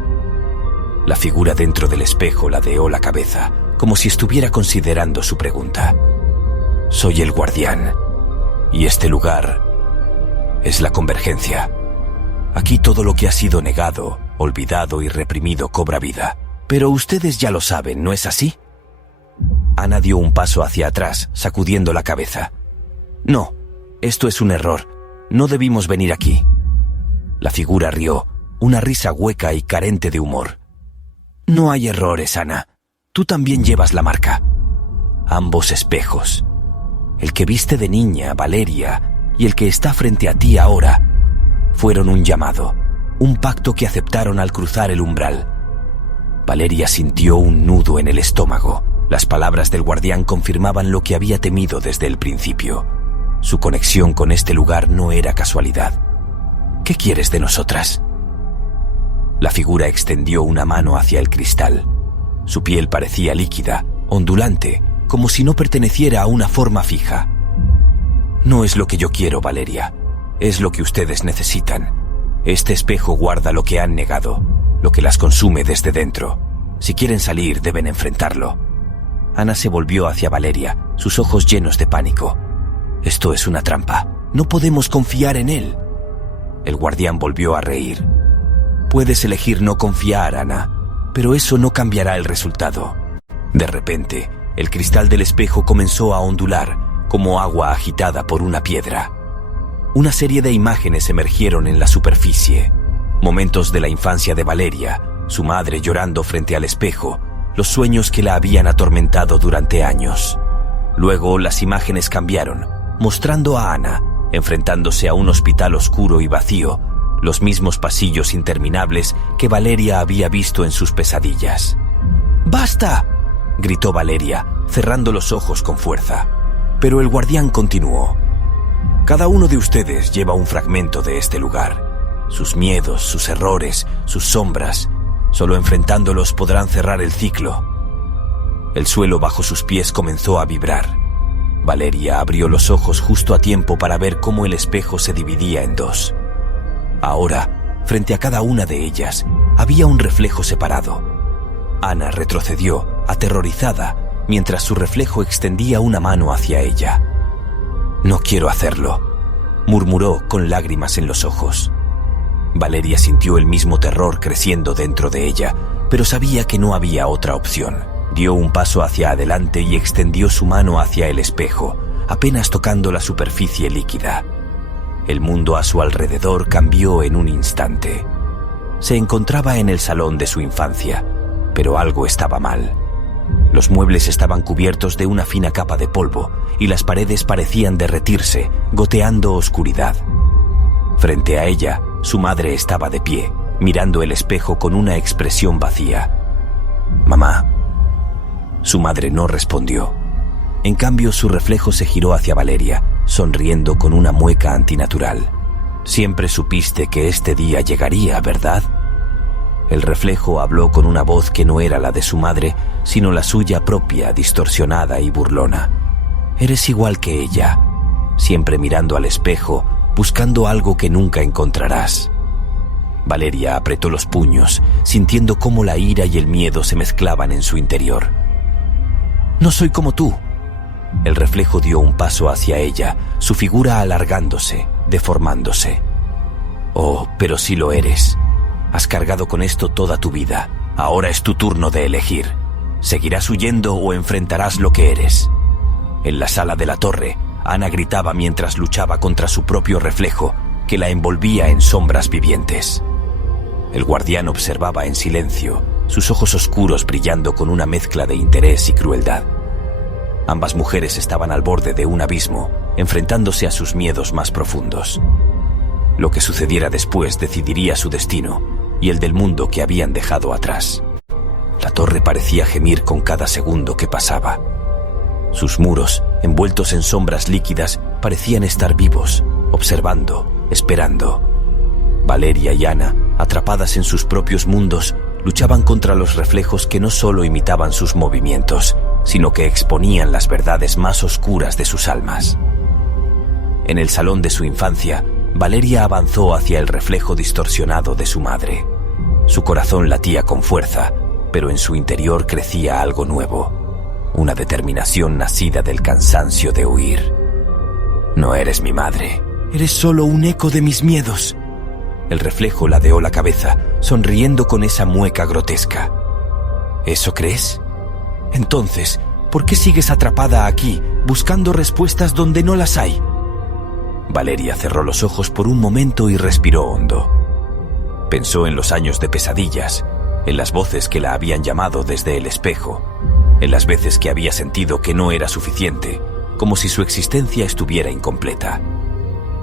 La figura dentro del espejo ladeó la cabeza, como si estuviera considerando su pregunta. Soy el guardián, y este lugar es la Convergencia. Aquí todo lo que ha sido negado, olvidado y reprimido cobra vida. Pero ustedes ya lo saben, ¿no es así? Ana dio un paso hacia atrás, sacudiendo la cabeza. No, esto es un error. No debimos venir aquí. La figura rió, una risa hueca y carente de humor. No hay errores, Ana. Tú también llevas la marca. Ambos espejos. El que viste de niña, Valeria, y el que está frente a ti ahora, fueron un llamado, un pacto que aceptaron al cruzar el umbral. Valeria sintió un nudo en el estómago. Las palabras del guardián confirmaban lo que había temido desde el principio. Su conexión con este lugar no era casualidad. ¿Qué quieres de nosotras? La figura extendió una mano hacia el cristal. Su piel parecía líquida, ondulante, como si no perteneciera a una forma fija. No es lo que yo quiero, Valeria. Es lo que ustedes necesitan. Este espejo guarda lo que han negado, lo que las consume desde dentro. Si quieren salir, deben enfrentarlo. Ana se volvió hacia Valeria, sus ojos llenos de pánico. Esto es una trampa. No podemos confiar en él. El guardián volvió a reír. Puedes elegir no confiar, Ana, pero eso no cambiará el resultado. De repente, el cristal del espejo comenzó a ondular, como agua agitada por una piedra. Una serie de imágenes emergieron en la superficie. Momentos de la infancia de Valeria, su madre llorando frente al espejo, los sueños que la habían atormentado durante años. Luego las imágenes cambiaron, mostrando a Ana enfrentándose a un hospital oscuro y vacío, los mismos pasillos interminables que Valeria había visto en sus pesadillas. ¡Basta!, gritó Valeria, cerrando los ojos con fuerza. Pero el guardián continuó. Cada uno de ustedes lleva un fragmento de este lugar. Sus miedos, sus errores, sus sombras. Solo enfrentándolos podrán cerrar el ciclo. El suelo bajo sus pies comenzó a vibrar. Valeria abrió los ojos justo a tiempo para ver cómo el espejo se dividía en dos. Ahora, frente a cada una de ellas, había un reflejo separado. Ana retrocedió, aterrorizada, mientras su reflejo extendía una mano hacia ella. «No quiero hacerlo», murmuró con lágrimas en los ojos. Valeria sintió el mismo terror creciendo dentro de ella, pero sabía que no había otra opción. Dio un paso hacia adelante y extendió su mano hacia el espejo, apenas tocando la superficie líquida. El mundo a su alrededor cambió en un instante. Se encontraba en el salón de su infancia, pero algo estaba mal. Los muebles estaban cubiertos de una fina capa de polvo y las paredes parecían derretirse, goteando oscuridad. Frente a ella, su madre estaba de pie, mirando el espejo con una expresión vacía. «Mamá». Su madre no respondió. En cambio, su reflejo se giró hacia Valeria, sonriendo con una mueca antinatural. «Siempre supiste que este día llegaría, ¿verdad?». El reflejo habló con una voz que no era la de su madre, sino la suya propia, distorsionada y burlona. «Eres igual que ella, siempre mirando al espejo, buscando algo que nunca encontrarás». Valeria apretó los puños, sintiendo cómo la ira y el miedo se mezclaban en su interior. «No soy como tú». El reflejo dio un paso hacia ella, su figura alargándose, deformándose. «Oh, pero sí lo eres. Has cargado con esto toda tu vida. Ahora es tu turno de elegir. ¿Seguirás huyendo o enfrentarás lo que eres?». En la sala de la torre, Ana gritaba mientras luchaba contra su propio reflejo, que la envolvía en sombras vivientes. El guardián observaba en silencio, sus ojos oscuros brillando con una mezcla de interés y crueldad. Ambas mujeres estaban al borde de un abismo, enfrentándose a sus miedos más profundos. Lo que sucediera después decidiría su destino y el del mundo que habían dejado atrás. La torre parecía gemir con cada segundo que pasaba. Sus muros, envueltos en sombras líquidas, parecían estar vivos, observando, esperando. Valeria y Ana, atrapadas en sus propios mundos, luchaban contra los reflejos que no solo imitaban sus movimientos, sino que exponían las verdades más oscuras de sus almas. En el salón de su infancia, Valeria avanzó hacia el reflejo distorsionado de su madre. Su corazón latía con fuerza, pero en su interior crecía algo nuevo, una determinación nacida del cansancio de huir. «No eres mi madre. Eres solo un eco de mis miedos». El reflejo ladeó la cabeza, sonriendo con esa mueca grotesca. «¿Eso crees? Entonces, ¿por qué sigues atrapada aquí, buscando respuestas donde no las hay?». Valeria cerró los ojos por un momento y respiró hondo. Pensó en los años de pesadillas, en las voces que la habían llamado desde el espejo, en las veces que había sentido que no era suficiente, como si su existencia estuviera incompleta.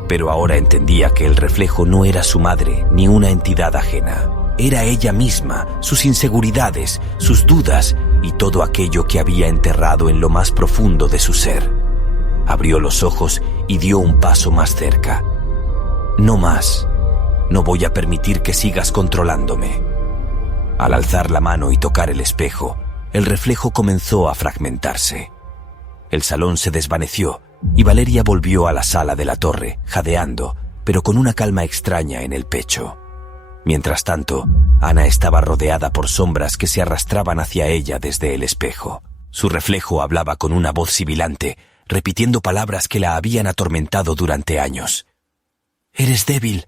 Pero ahora entendía que el reflejo no era su madre ni una entidad ajena. Era ella misma, sus inseguridades, sus dudas y todo aquello que había enterrado en lo más profundo de su ser. Abrió los ojos y dio un paso más cerca. «No más. No voy a permitir que sigas controlándome». Al alzar la mano y tocar el espejo, el reflejo comenzó a fragmentarse. El salón se desvaneció y Valeria volvió a la sala de la torre, jadeando, pero con una calma extraña en el pecho. Mientras tanto, Ana estaba rodeada por sombras que se arrastraban hacia ella desde el espejo. Su reflejo hablaba con una voz sibilante, repitiendo palabras que la habían atormentado durante años. «Eres débil.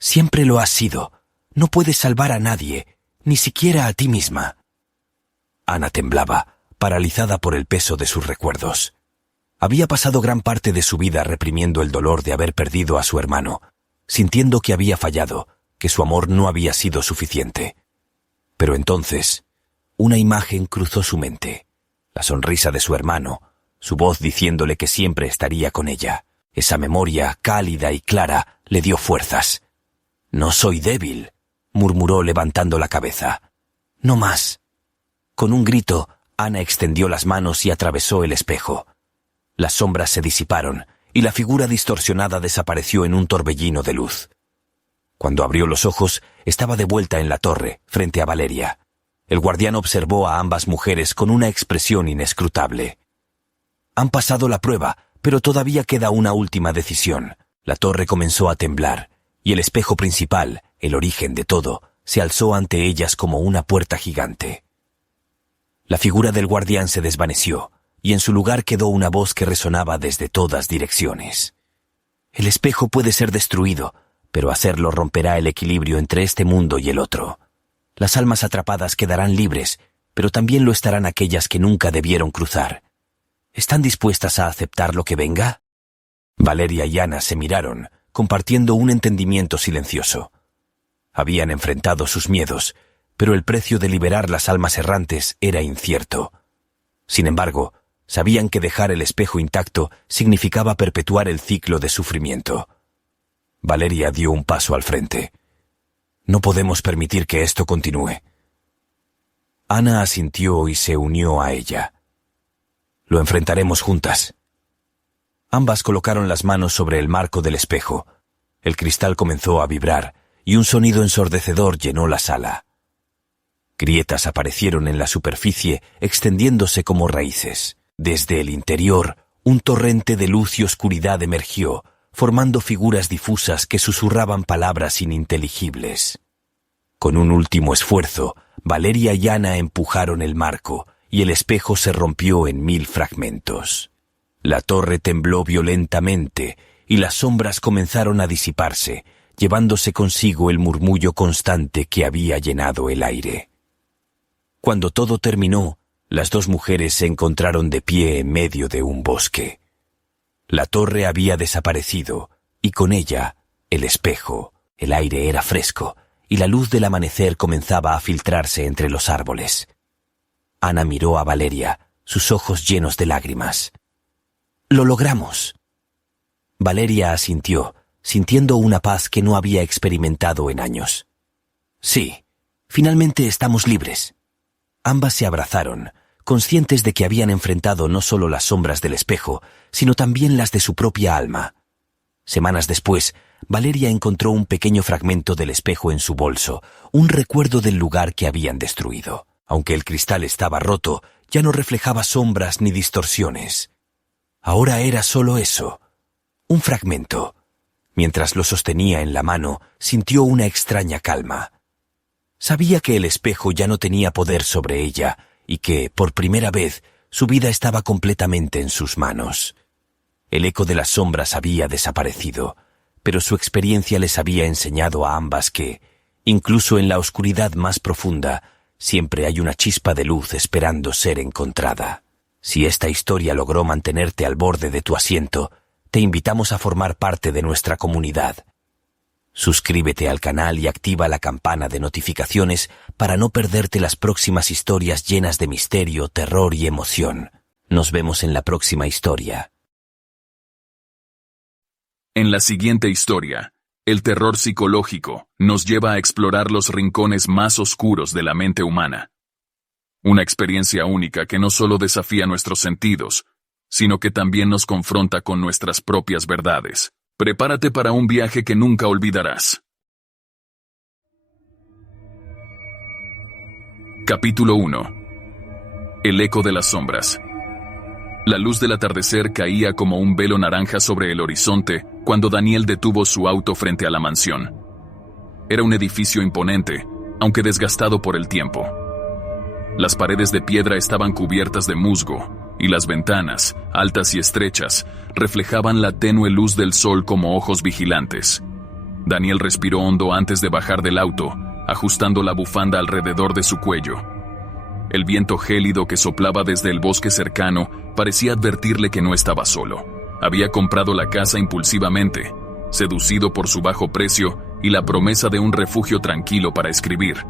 Siempre lo has sido. No puedes salvar a nadie, ni siquiera a ti misma». Ana temblaba, paralizada por el peso de sus recuerdos. Había pasado gran parte de su vida reprimiendo el dolor de haber perdido a su hermano, sintiendo que había fallado, que su amor no había sido suficiente. Pero entonces, una imagen cruzó su mente, la sonrisa de su hermano, su voz diciéndole que siempre estaría con ella. Esa memoria, cálida y clara, le dio fuerzas. «No soy débil», murmuró levantando la cabeza. «No más». Con un grito, Ana extendió las manos y atravesó el espejo. Las sombras se disiparon y la figura distorsionada desapareció en un torbellino de luz. Cuando abrió los ojos, estaba de vuelta en la torre, frente a Valeria. El guardián observó a ambas mujeres con una expresión inescrutable. «Han pasado la prueba, pero todavía queda una última decisión». La torre comenzó a temblar, y el espejo principal, el origen de todo, se alzó ante ellas como una puerta gigante. La figura del guardián se desvaneció, y en su lugar quedó una voz que resonaba desde todas direcciones. «El espejo puede ser destruido, pero hacerlo romperá el equilibrio entre este mundo y el otro. Las almas atrapadas quedarán libres, pero también lo estarán aquellas que nunca debieron cruzar. ¿Están dispuestas a aceptar lo que venga? Valeria y Ana se miraron, compartiendo un entendimiento silencioso. Habían enfrentado sus miedos, pero el precio de liberar las almas errantes era incierto. Sin embargo, sabían que dejar el espejo intacto significaba perpetuar el ciclo de sufrimiento. Valeria dio un paso al frente. No podemos permitir que esto continúe. Ana asintió y se unió a ella. Lo enfrentaremos juntas. Ambas colocaron las manos sobre el marco del espejo. El cristal comenzó a vibrar y un sonido ensordecedor llenó la sala. Grietas aparecieron en la superficie, extendiéndose como raíces. Desde el interior, un torrente de luz y oscuridad emergió, formando figuras difusas que susurraban palabras ininteligibles. Con un último esfuerzo, Valeria y Ana empujaron el marco, y el espejo se rompió en 1000 fragmentos. La torre tembló violentamente, y las sombras comenzaron a disiparse, llevándose consigo el murmullo constante que había llenado el aire. Cuando todo terminó, las dos mujeres se encontraron de pie en medio de un bosque. La torre había desaparecido, y con ella, el espejo. El aire era fresco, y la luz del amanecer comenzaba a filtrarse entre los árboles. Ana miró a Valeria, sus ojos llenos de lágrimas. «Lo logramos». Valeria asintió, sintiendo una paz que no había experimentado en años. «Sí, finalmente estamos libres». Ambas se abrazaron, conscientes de que habían enfrentado no solo las sombras del espejo, sino también las de su propia alma. Semanas después, Valeria encontró un pequeño fragmento del espejo en su bolso, un recuerdo del lugar que habían destruido. Aunque el cristal estaba roto, ya no reflejaba sombras ni distorsiones. Ahora era solo eso, un fragmento. Mientras lo sostenía en la mano, sintió una extraña calma. Sabía que el espejo ya no tenía poder sobre ella y que, por primera vez, su vida estaba completamente en sus manos. El eco de las sombras había desaparecido, pero su experiencia les había enseñado a ambas que, incluso en la oscuridad más profunda, siempre hay una chispa de luz esperando ser encontrada. Si esta historia logró mantenerte al borde de tu asiento, te invitamos a formar parte de nuestra comunidad. Suscríbete al canal y activa la campana de notificaciones para no perderte las próximas historias llenas de misterio, terror y emoción. Nos vemos en la próxima historia. En la siguiente historia, el terror psicológico nos lleva a explorar los rincones más oscuros de la mente humana. Una experiencia única que no solo desafía nuestros sentidos, sino que también nos confronta con nuestras propias verdades. Prepárate para un viaje que nunca olvidarás. Capítulo 1. El eco de las sombras. La luz del atardecer caía como un velo naranja sobre el horizonte cuando Daniel detuvo su auto frente a la mansión. Era un edificio imponente, aunque desgastado por el tiempo. Las paredes de piedra estaban cubiertas de musgo, y las ventanas, altas y estrechas, reflejaban la tenue luz del sol como ojos vigilantes. Daniel respiró hondo antes de bajar del auto, ajustando la bufanda alrededor de su cuello. El viento gélido que soplaba desde el bosque cercano parecía advertirle que no estaba solo. Había comprado la casa impulsivamente, seducido por su bajo precio y la promesa de un refugio tranquilo para escribir.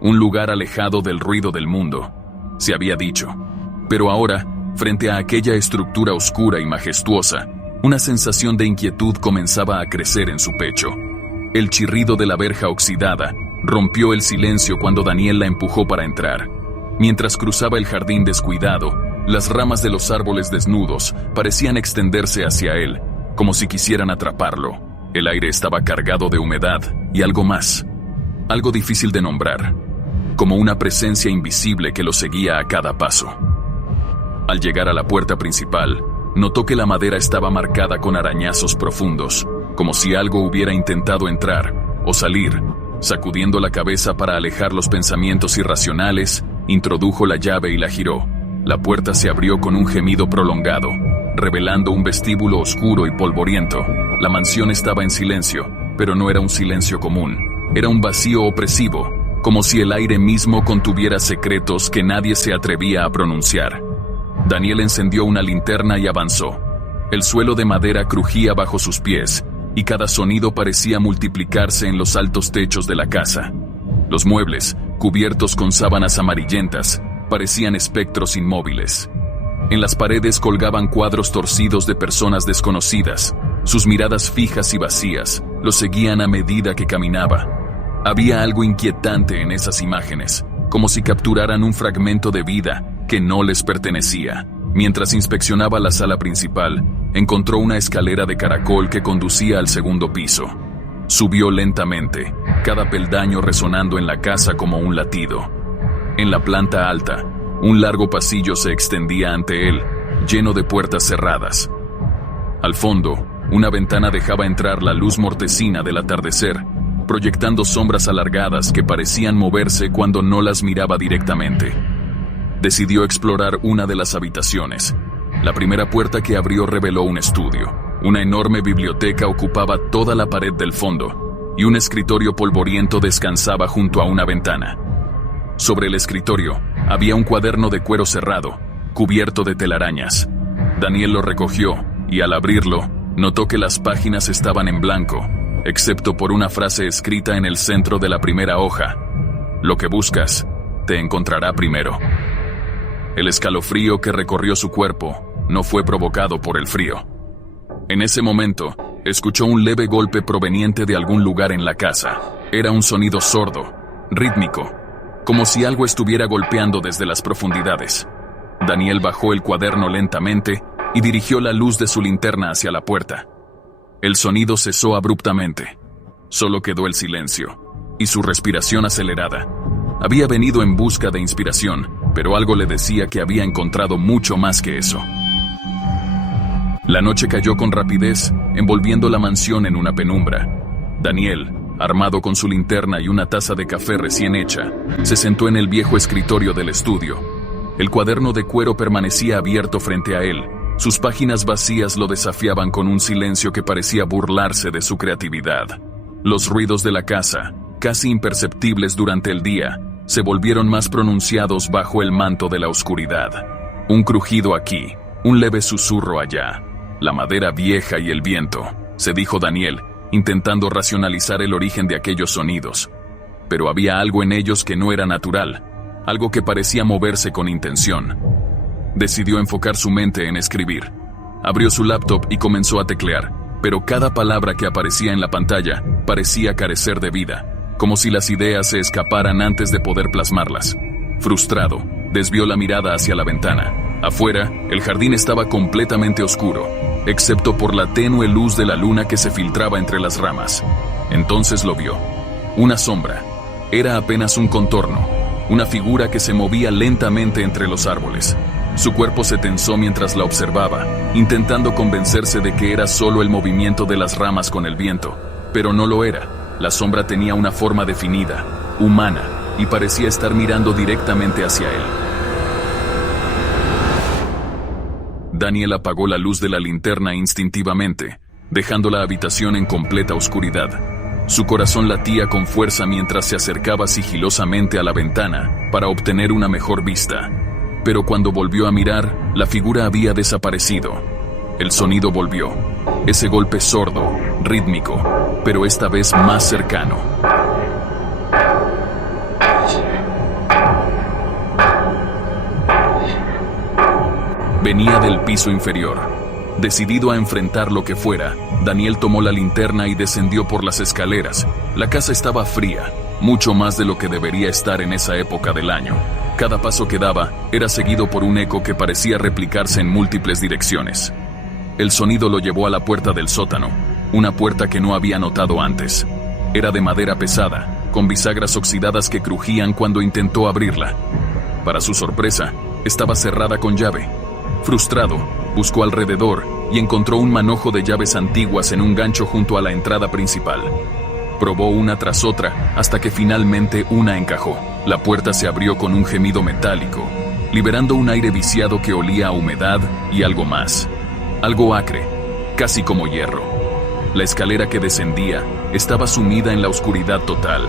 Un lugar alejado del ruido del mundo, se había dicho. Pero ahora, frente a aquella estructura oscura y majestuosa, una sensación de inquietud comenzaba a crecer en su pecho. El chirrido de la verja oxidada rompió el silencio cuando Daniel la empujó para entrar. Mientras cruzaba el jardín descuidado, las ramas de los árboles desnudos parecían extenderse hacia él, como si quisieran atraparlo. El aire estaba cargado de humedad y algo más, algo difícil de nombrar, como una presencia invisible que lo seguía a cada paso. Al llegar a la puerta principal, notó que la madera estaba marcada con arañazos profundos, como si algo hubiera intentado entrar o salir. Sacudiendo la cabeza para alejar los pensamientos irracionales, introdujo la llave y la giró. La puerta se abrió con un gemido prolongado, revelando un vestíbulo oscuro y polvoriento. La mansión estaba en silencio, pero no era un silencio común. Era un vacío opresivo, como si el aire mismo contuviera secretos que nadie se atrevía a pronunciar. Daniel encendió una linterna y avanzó. El suelo de madera crujía bajo sus pies, y cada sonido parecía multiplicarse en los altos techos de la casa. Los muebles, cubiertos con sábanas amarillentas, parecían espectros inmóviles. En las paredes colgaban cuadros torcidos de personas desconocidas. Sus miradas fijas y vacías lo seguían a medida que caminaba. Había algo inquietante en esas imágenes, como si capturaran un fragmento de vida que no les pertenecía. Mientras inspeccionaba la sala principal, encontró una escalera de caracol que conducía al segundo piso. Subió lentamente, cada peldaño resonando en la casa como un latido. En la planta alta, un largo pasillo se extendía ante él, lleno de puertas cerradas. Al fondo, una ventana dejaba entrar la luz mortecina del atardecer, proyectando sombras alargadas que parecían moverse cuando no las miraba directamente. Decidió explorar una de las habitaciones. La primera puerta que abrió reveló un estudio. Una enorme biblioteca ocupaba toda la pared del fondo, y un escritorio polvoriento descansaba junto a una ventana. Sobre el escritorio había un cuaderno de cuero cerrado, cubierto de telarañas. Daniel lo recogió, y al abrirlo, notó que las páginas estaban en blanco, excepto por una frase escrita en el centro de la primera hoja: "Lo que buscas, te encontrará primero". El escalofrío que recorrió su cuerpo no fue provocado por el frío. En ese momento, escuchó un leve golpe proveniente de algún lugar en la casa. Era un sonido sordo, rítmico, como si algo estuviera golpeando desde las profundidades. Daniel bajó el cuaderno lentamente y dirigió la luz de su linterna hacia la puerta. El sonido cesó abruptamente. Solo quedó el silencio y su respiración acelerada. Había venido en busca de inspiración, pero algo le decía que había encontrado mucho más que eso. La noche cayó con rapidez, envolviendo la mansión en una penumbra. Daniel, armado con su linterna y una taza de café recién hecha, se sentó en el viejo escritorio del estudio. El cuaderno de cuero permanecía abierto frente a él. Sus páginas vacías lo desafiaban con un silencio que parecía burlarse de su creatividad. Los ruidos de la casa, casi imperceptibles durante el día, se volvieron más pronunciados bajo el manto de la oscuridad. Un crujido aquí, un leve susurro allá. La madera vieja y el viento, se dijo Daniel, intentando racionalizar el origen de aquellos sonidos. Pero había algo en ellos que no era natural, algo que parecía moverse con intención. Decidió enfocar su mente en escribir. Abrió su laptop y comenzó a teclear, pero cada palabra que aparecía en la pantalla parecía carecer de vida, como si las ideas se escaparan antes de poder plasmarlas. Frustrado, desvió la mirada hacia la ventana. Afuera, el jardín estaba completamente oscuro, excepto por la tenue luz de la luna que se filtraba entre las ramas. Entonces lo vio. Una sombra. Era apenas un contorno, una figura que se movía lentamente entre los árboles. Su cuerpo se tensó mientras la observaba, intentando convencerse de que era solo el movimiento de las ramas con el viento, pero no lo era. La sombra tenía una forma definida, humana, y parecía estar mirando directamente hacia él. Daniel apagó la luz de la linterna instintivamente, dejando la habitación en completa oscuridad. Su corazón latía con fuerza mientras se acercaba sigilosamente a la ventana para obtener una mejor vista. Pero cuando volvió a mirar, la figura había desaparecido. El sonido volvió, ese golpe sordo, rítmico, pero esta vez más cercano. Venía del piso inferior. Decidido a enfrentar lo que fuera, Daniel tomó la linterna y descendió por las escaleras. La casa estaba fría, mucho más de lo que debería estar en esa época del año. Cada paso que daba era seguido por un eco que parecía replicarse en múltiples direcciones. El sonido lo llevó a la puerta del sótano, una puerta que no había notado antes. Era de madera pesada, con bisagras oxidadas que crujían cuando intentó abrirla. Para su sorpresa, estaba cerrada con llave. Frustrado, buscó alrededor y encontró un manojo de llaves antiguas en un gancho junto a la entrada principal. Probó una tras otra hasta que finalmente una encajó. La puerta se abrió con un gemido metálico, liberando un aire viciado que olía a humedad y algo más. Algo acre, casi como hierro. La escalera que descendía estaba sumida en la oscuridad total.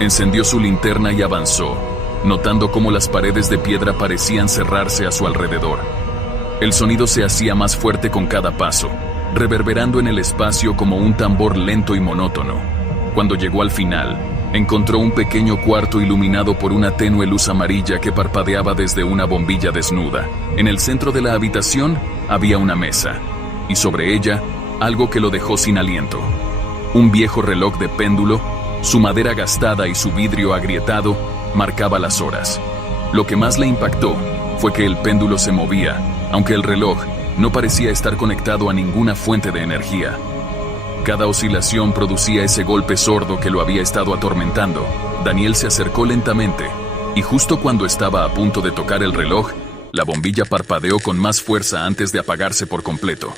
Encendió su linterna y avanzó, notando cómo las paredes de piedra parecían cerrarse a su alrededor. El sonido se hacía más fuerte con cada paso, reverberando en el espacio como un tambor lento y monótono. Cuando llegó al final, encontró un pequeño cuarto iluminado por una tenue luz amarilla que parpadeaba desde una bombilla desnuda. En el centro de la habitación había una mesa, y sobre ella, algo que lo dejó sin aliento. Un viejo reloj de péndulo, su madera gastada y su vidrio agrietado, marcaba las horas. Lo que más le impactó fue que el péndulo se movía, aunque el reloj no parecía estar conectado a ninguna fuente de energía. Cada oscilación producía ese golpe sordo que lo había estado atormentando. Daniel se acercó lentamente, y justo cuando estaba a punto de tocar el reloj, la bombilla parpadeó con más fuerza antes de apagarse por completo.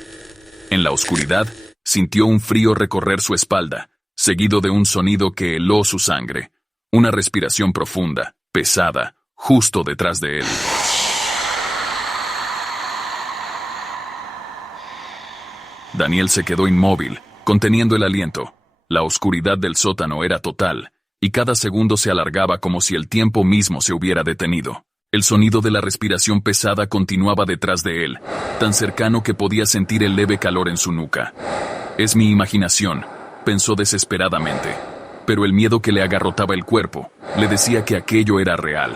En la oscuridad, sintió un frío recorrer su espalda, seguido de un sonido que heló su sangre. Una respiración profunda, pesada, justo detrás de él. Daniel se quedó inmóvil, conteniendo el aliento. La oscuridad del sótano era total, y cada segundo se alargaba como si el tiempo mismo se hubiera detenido. El sonido de la respiración pesada continuaba detrás de él, tan cercano que podía sentir el leve calor en su nuca. «Es mi imaginación», pensó desesperadamente, pero el miedo que le agarrotaba el cuerpo le decía que aquello era real.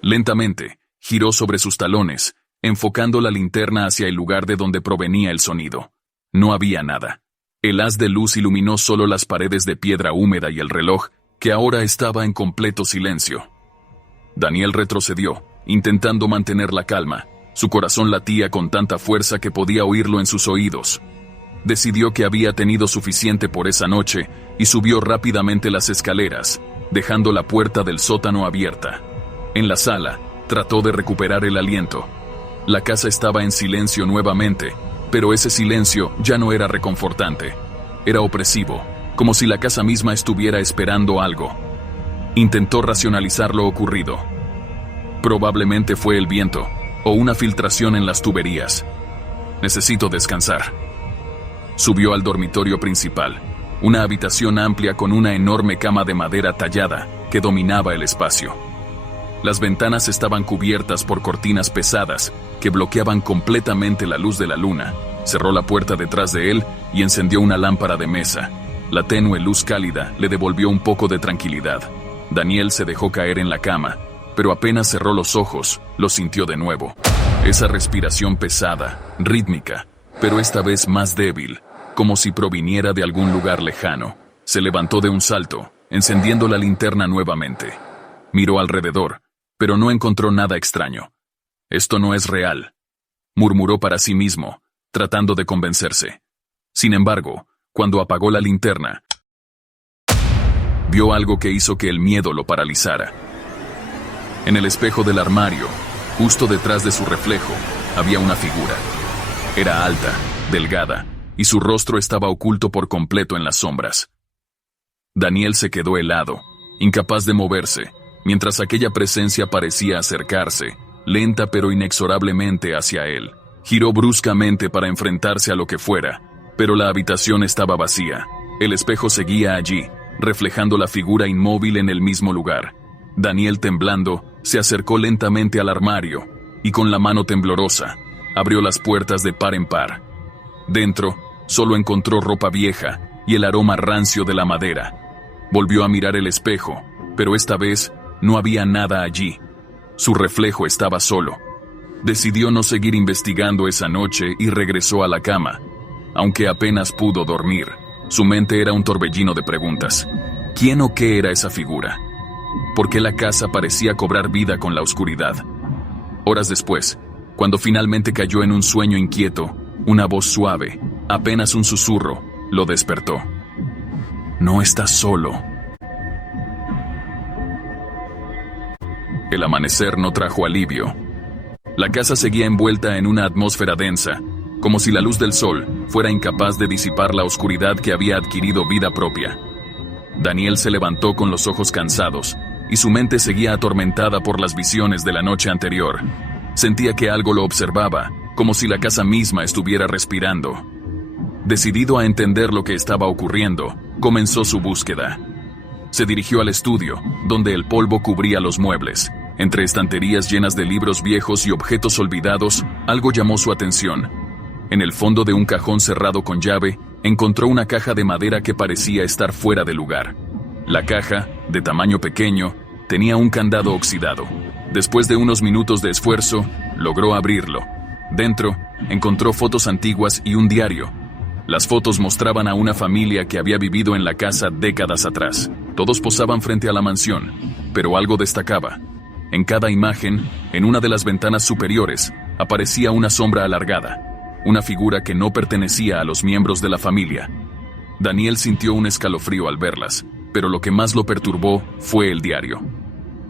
Lentamente, giró sobre sus talones, enfocando la linterna hacia el lugar de donde provenía el sonido. No había nada. El haz de luz iluminó solo las paredes de piedra húmeda y el reloj, que ahora estaba en completo silencio. Daniel retrocedió, intentando mantener la calma. Su corazón latía con tanta fuerza que podía oírlo en sus oídos. Decidió que había tenido suficiente por esa noche y subió rápidamente las escaleras, dejando la puerta del sótano abierta. En la sala, trató de recuperar el aliento. La casa estaba en silencio nuevamente, pero ese silencio ya no era reconfortante. Era opresivo, como si la casa misma estuviera esperando algo. Intentó racionalizar lo ocurrido. Probablemente fue el viento, o una filtración en las tuberías. Necesito descansar. Subió al dormitorio principal, una habitación amplia con una enorme cama de madera tallada que dominaba el espacio. Las ventanas estaban cubiertas por cortinas pesadas que bloqueaban completamente la luz de la luna. Cerró la puerta detrás de él y encendió una lámpara de mesa. La tenue luz cálida le devolvió un poco de tranquilidad. Daniel se dejó caer en la cama, pero apenas cerró los ojos, lo sintió de nuevo. Esa respiración pesada, rítmica, pero esta vez más débil, como si proviniera de algún lugar lejano. Se levantó de un salto, encendiendo la linterna nuevamente. Miró alrededor, pero no encontró nada extraño. «Esto no es real», murmuró para sí mismo, tratando de convencerse. Sin embargo, cuando apagó la linterna, vio algo que hizo que el miedo lo paralizara. En el espejo del armario, justo detrás de su reflejo, había una figura. Era alta, delgada, y su rostro estaba oculto por completo en las sombras. Daniel se quedó helado, incapaz de moverse, mientras aquella presencia parecía acercarse, lenta pero inexorablemente hacia él. Giró bruscamente para enfrentarse a lo que fuera, pero la habitación estaba vacía. El espejo seguía allí, reflejando la figura inmóvil en el mismo lugar. Daniel, temblando, se acercó lentamente al armario, y con la mano temblorosa, abrió las puertas de par en par. Dentro, solo encontró ropa vieja y el aroma rancio de la madera. Volvió a mirar el espejo, pero esta vez no había nada allí. Su reflejo estaba solo. Decidió no seguir investigando esa noche y regresó a la cama. Aunque apenas pudo dormir, su mente era un torbellino de preguntas. ¿Quién o qué era esa figura? ¿Por qué la casa parecía cobrar vida con la oscuridad? Horas después, cuando finalmente cayó en un sueño inquieto, una voz suave, apenas un susurro, lo despertó. «No estás solo». El amanecer no trajo alivio. La casa seguía envuelta en una atmósfera densa, como si la luz del sol fuera incapaz de disipar la oscuridad que había adquirido vida propia. Daniel se levantó con los ojos cansados, y su mente seguía atormentada por las visiones de la noche anterior. Sentía que algo lo observaba, como si la casa misma estuviera respirando. Decidido a entender lo que estaba ocurriendo, comenzó su búsqueda. Se dirigió al estudio, donde el polvo cubría los muebles. Entre estanterías llenas de libros viejos y objetos olvidados, algo llamó su atención. En el fondo de un cajón cerrado con llave, encontró una caja de madera que parecía estar fuera de lugar. La caja, de tamaño pequeño, tenía un candado oxidado. Después de unos minutos de esfuerzo, logró abrirlo. Dentro, encontró fotos antiguas y un diario. Las fotos mostraban a una familia que había vivido en la casa décadas atrás. Todos posaban frente a la mansión, pero algo destacaba. En cada imagen, en una de las ventanas superiores, aparecía una sombra alargada, una figura que no pertenecía a los miembros de la familia. Daniel sintió un escalofrío al verlas, pero lo que más lo perturbó fue el diario.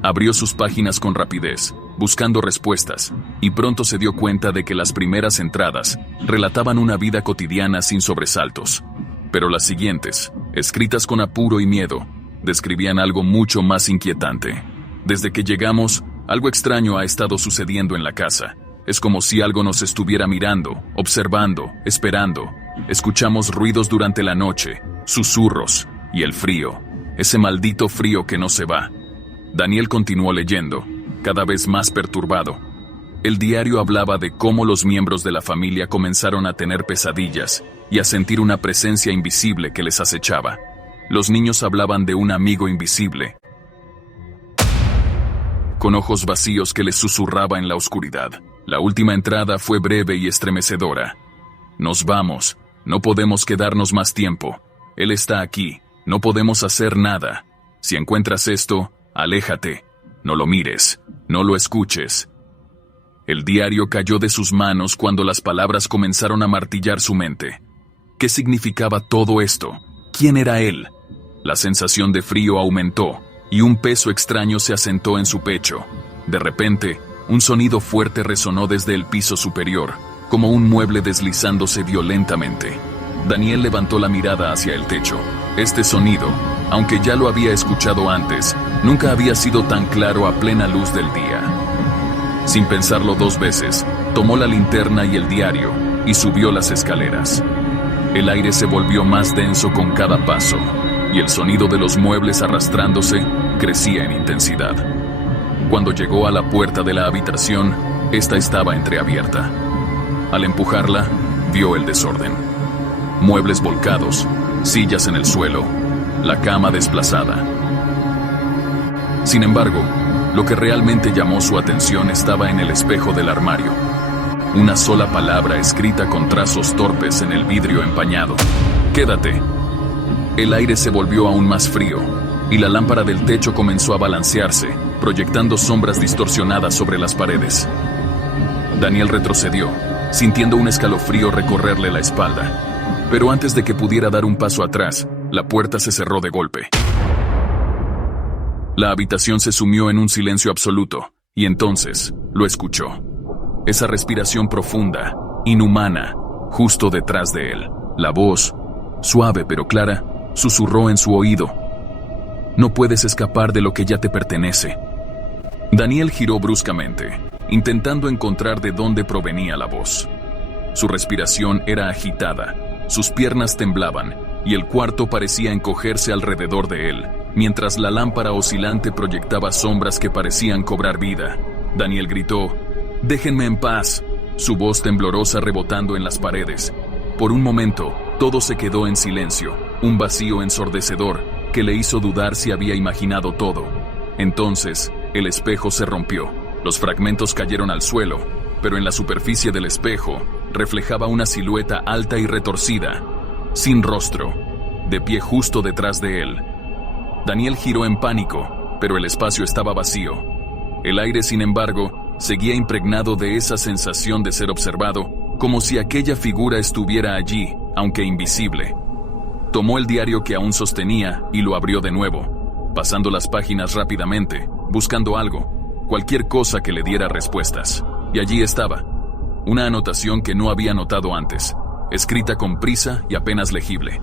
Abrió sus páginas con rapidez, buscando respuestas, y pronto se dio cuenta de que las primeras entradas relataban una vida cotidiana sin sobresaltos. Pero las siguientes, escritas con apuro y miedo, describían algo mucho más inquietante. Desde que llegamos, algo extraño ha estado sucediendo en la casa. Es como si algo nos estuviera mirando, observando, esperando. Escuchamos ruidos durante la noche, susurros, y el frío. Ese maldito frío que no se va. Daniel continuó leyendo, cada vez más perturbado. El diario hablaba de cómo los miembros de la familia comenzaron a tener pesadillas y a sentir una presencia invisible que les acechaba. Los niños hablaban de un amigo invisible, con ojos vacíos que les susurraba en la oscuridad. La última entrada fue breve y estremecedora. Nos vamos, no podemos quedarnos más tiempo. Él está aquí, no podemos hacer nada. Si encuentras esto, aléjate, no lo mires, no lo escuches. El diario cayó de sus manos cuando las palabras comenzaron a martillar su mente. ¿Qué significaba todo esto? ¿Quién era él? La sensación de frío aumentó, y un peso extraño se asentó en su pecho. De repente, un sonido fuerte resonó desde el piso superior, como un mueble deslizándose violentamente. Daniel levantó la mirada hacia el techo. Este sonido, aunque ya lo había escuchado antes, nunca había sido tan claro a plena luz del día. Sin pensarlo dos veces, tomó la linterna y el diario, y subió las escaleras. El aire se volvió más denso con cada paso, y el sonido de los muebles arrastrándose crecía en intensidad. Cuando llegó a la puerta de la habitación, esta estaba entreabierta. Al empujarla, vio el desorden. Muebles volcados, sillas en el suelo, la cama desplazada. Sin embargo, lo que realmente llamó su atención estaba en el espejo del armario. Una sola palabra escrita con trazos torpes en el vidrio empañado. «Quédate». El aire se volvió aún más frío, y la lámpara del techo comenzó a balancearse, proyectando sombras distorsionadas sobre las paredes. Daniel retrocedió, sintiendo un escalofrío recorrerle la espalda. Pero antes de que pudiera dar un paso atrás, la puerta se cerró de golpe. La habitación se sumió en un silencio absoluto, y entonces lo escuchó. Esa respiración profunda, inhumana, justo detrás de él. La voz, suave pero clara, susurró en su oído. «No puedes escapar de lo que ya te pertenece». Daniel giró bruscamente, intentando encontrar de dónde provenía la voz. Su respiración era agitada, sus piernas temblaban, y el cuarto parecía encogerse alrededor de él, mientras la lámpara oscilante proyectaba sombras que parecían cobrar vida. Daniel gritó: «¡Déjenme en paz!», su voz temblorosa rebotando en las paredes. Por un momento, todo se quedó en silencio, un vacío ensordecedor que le hizo dudar si había imaginado todo. Entonces, el espejo se rompió. Los fragmentos cayeron al suelo, pero en la superficie del espejo reflejaba una silueta alta y retorcida, sin rostro, de pie justo detrás de él. Daniel giró en pánico, pero el espacio estaba vacío. El aire, sin embargo, seguía impregnado de esa sensación de ser observado, como si aquella figura estuviera allí, aunque invisible. Tomó el diario que aún sostenía y lo abrió de nuevo, pasando las páginas rápidamente, buscando algo, cualquier cosa que le diera respuestas. Y allí estaba, una anotación que no había notado antes, escrita con prisa y apenas legible.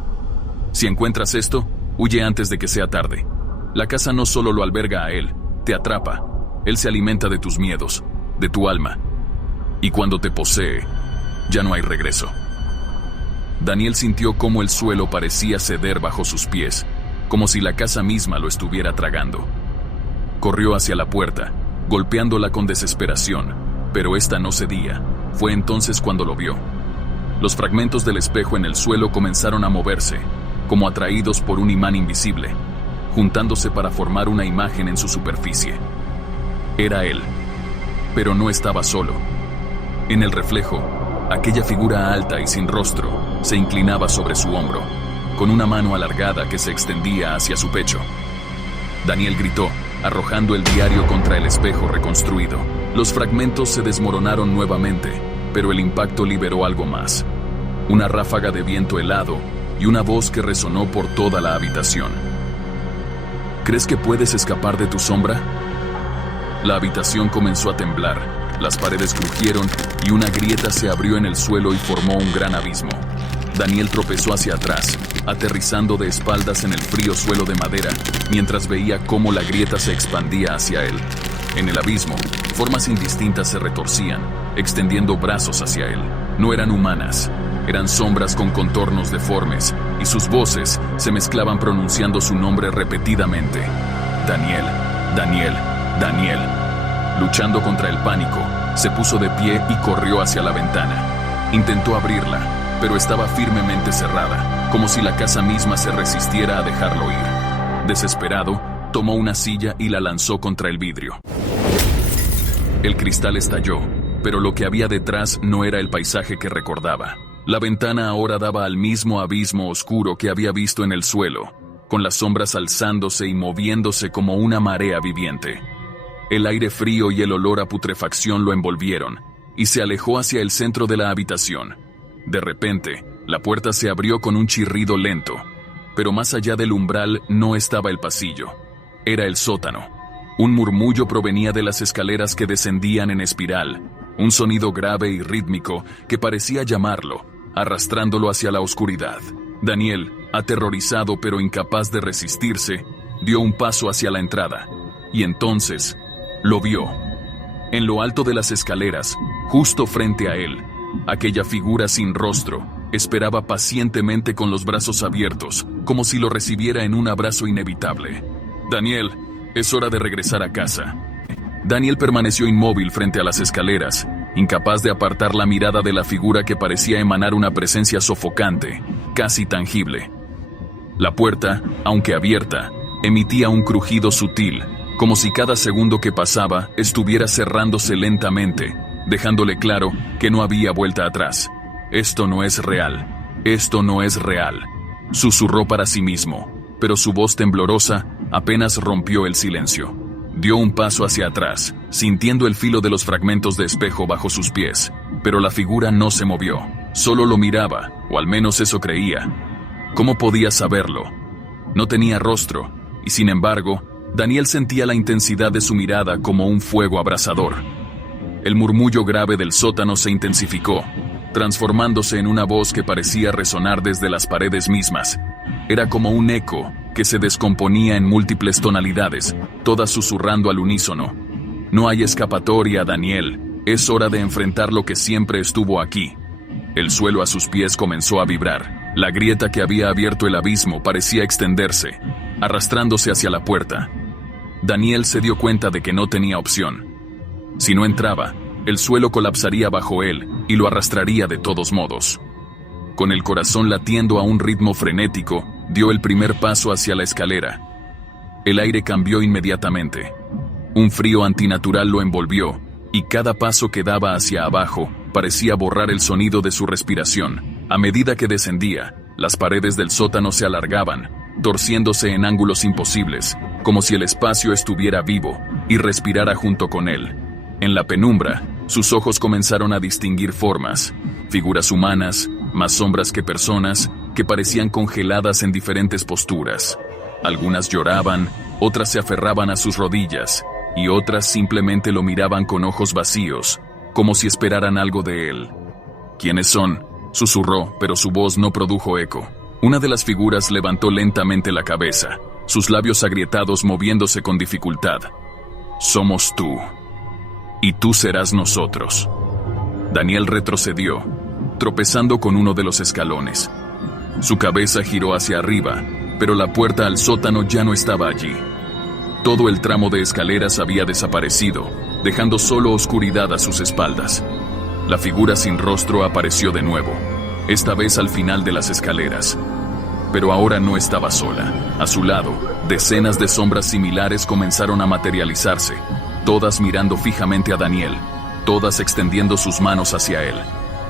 «Si encuentras esto, huye antes de que sea tarde. La casa no solo lo alberga a él, te atrapa. Él se alimenta de tus miedos, de tu alma. Y cuando te posee, ya no hay regreso». Daniel sintió cómo el suelo parecía ceder bajo sus pies, como si la casa misma lo estuviera tragando. Corrió hacia la puerta, golpeándola con desesperación, pero esta no cedía. Fue entonces cuando lo vio. Los fragmentos del espejo en el suelo comenzaron a moverse, como atraídos por un imán invisible, juntándose para formar una imagen en su superficie. Era él, pero no estaba solo. En el reflejo, aquella figura alta y sin rostro se inclinaba sobre su hombro, con una mano alargada que se extendía hacia su pecho. Daniel gritó, arrojando el diario contra el espejo reconstruido. Los fragmentos se desmoronaron nuevamente, pero el impacto liberó algo más. Una ráfaga de viento helado y una voz que resonó por toda la habitación. ¿Crees que puedes escapar de tu sombra? La habitación comenzó a temblar, las paredes crujieron y una grieta se abrió en el suelo y formó un gran abismo. Daniel tropezó hacia atrás, aterrizando de espaldas en el frío suelo de madera, mientras veía cómo la grieta se expandía hacia él. En el abismo, formas indistintas se retorcían, extendiendo brazos hacia él. No eran humanas, eran sombras con contornos deformes, y sus voces se mezclaban pronunciando su nombre repetidamente. Daniel, Daniel, Daniel. Luchando contra el pánico, se puso de pie y corrió hacia la ventana. Intentó abrirla, pero estaba firmemente cerrada, como si la casa misma se resistiera a dejarlo ir. Desesperado, tomó una silla y la lanzó contra el vidrio. El cristal estalló, pero lo que había detrás no era el paisaje que recordaba. La ventana ahora daba al mismo abismo oscuro que había visto en el suelo, con las sombras alzándose y moviéndose como una marea viviente. El aire frío y el olor a putrefacción lo envolvieron, y se alejó hacia el centro de la habitación. De repente, la puerta se abrió con un chirrido lento, pero más allá del umbral no estaba el pasillo. Era el sótano. Un murmullo provenía de las escaleras que descendían en espiral, un sonido grave y rítmico que parecía llamarlo, arrastrándolo hacia la oscuridad. Daniel, aterrorizado pero incapaz de resistirse, dio un paso hacia la entrada, y entonces lo vio. En lo alto de las escaleras, justo frente a él, aquella figura sin rostro esperaba pacientemente con los brazos abiertos, como si lo recibiera en un abrazo inevitable. Daniel, es hora de regresar a casa. Daniel permaneció inmóvil frente a las escaleras, incapaz de apartar la mirada de la figura que parecía emanar una presencia sofocante, casi tangible. La puerta, aunque abierta, emitía un crujido sutil, como si cada segundo que pasaba estuviera cerrándose lentamente, dejándole claro que no había vuelta atrás. Esto no es real, esto no es real, susurró para sí mismo, pero su voz temblorosa apenas rompió el silencio. Dio un paso hacia atrás, sintiendo el filo de los fragmentos de espejo bajo sus pies, pero la figura no se movió, solo lo miraba, o al menos eso creía. ¿Cómo podía saberlo? No tenía rostro, y sin embargo, Daniel sentía la intensidad de su mirada como un fuego abrasador. El murmullo grave del sótano se intensificó, transformándose en una voz que parecía resonar desde las paredes mismas. Era como un eco que se descomponía en múltiples tonalidades, todas susurrando al unísono. No hay escapatoria, Daniel. Es hora de enfrentar lo que siempre estuvo aquí. El suelo a sus pies comenzó a vibrar. La grieta que había abierto el abismo parecía extenderse, arrastrándose hacia la puerta. Daniel se dio cuenta de que no tenía opción. Si no entraba, el suelo colapsaría bajo él y lo arrastraría de todos modos. Con el corazón latiendo a un ritmo frenético, dio el primer paso hacia la escalera. El aire cambió inmediatamente. Un frío antinatural lo envolvió, y cada paso que daba hacia abajo parecía borrar el sonido de su respiración. A medida que descendía, las paredes del sótano se alargaban, torciéndose en ángulos imposibles, como si el espacio estuviera vivo y respirara junto con él. En la penumbra, sus ojos comenzaron a distinguir formas, figuras humanas, más sombras que personas, que parecían congeladas en diferentes posturas. Algunas lloraban, otras se aferraban a sus rodillas, y otras simplemente lo miraban con ojos vacíos, como si esperaran algo de él. ¿Quiénes son?, susurró, pero su voz no produjo eco. Una de las figuras levantó lentamente la cabeza, sus labios agrietados moviéndose con dificultad. Somos tú. Y tú serás nosotros. Daniel retrocedió, tropezando con uno de los escalones. Su cabeza giró hacia arriba, pero la puerta al sótano ya no estaba allí. Todo el tramo de escaleras había desaparecido, dejando solo oscuridad a sus espaldas. La figura sin rostro apareció de nuevo, esta vez al final de las escaleras. Pero ahora no estaba sola. A su lado, decenas de sombras similares comenzaron a materializarse, todas mirando fijamente a Daniel, todas extendiendo sus manos hacia él.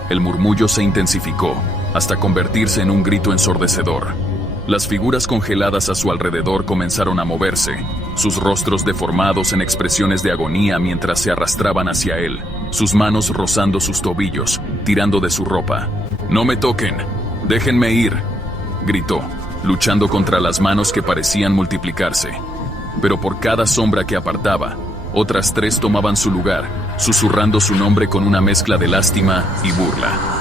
El murmullo se intensificó, hasta convertirse en un grito ensordecedor. Las figuras congeladas a su alrededor comenzaron a moverse, sus rostros deformados en expresiones de agonía mientras se arrastraban hacia él, sus manos rozando sus tobillos, tirando de su ropa. «¡No me toquen! ¡Déjenme ir!», gritó, luchando contra las manos que parecían multiplicarse. Pero por cada sombra que apartaba, otras 3 tomaban su lugar, susurrando su nombre con una mezcla de lástima y burla.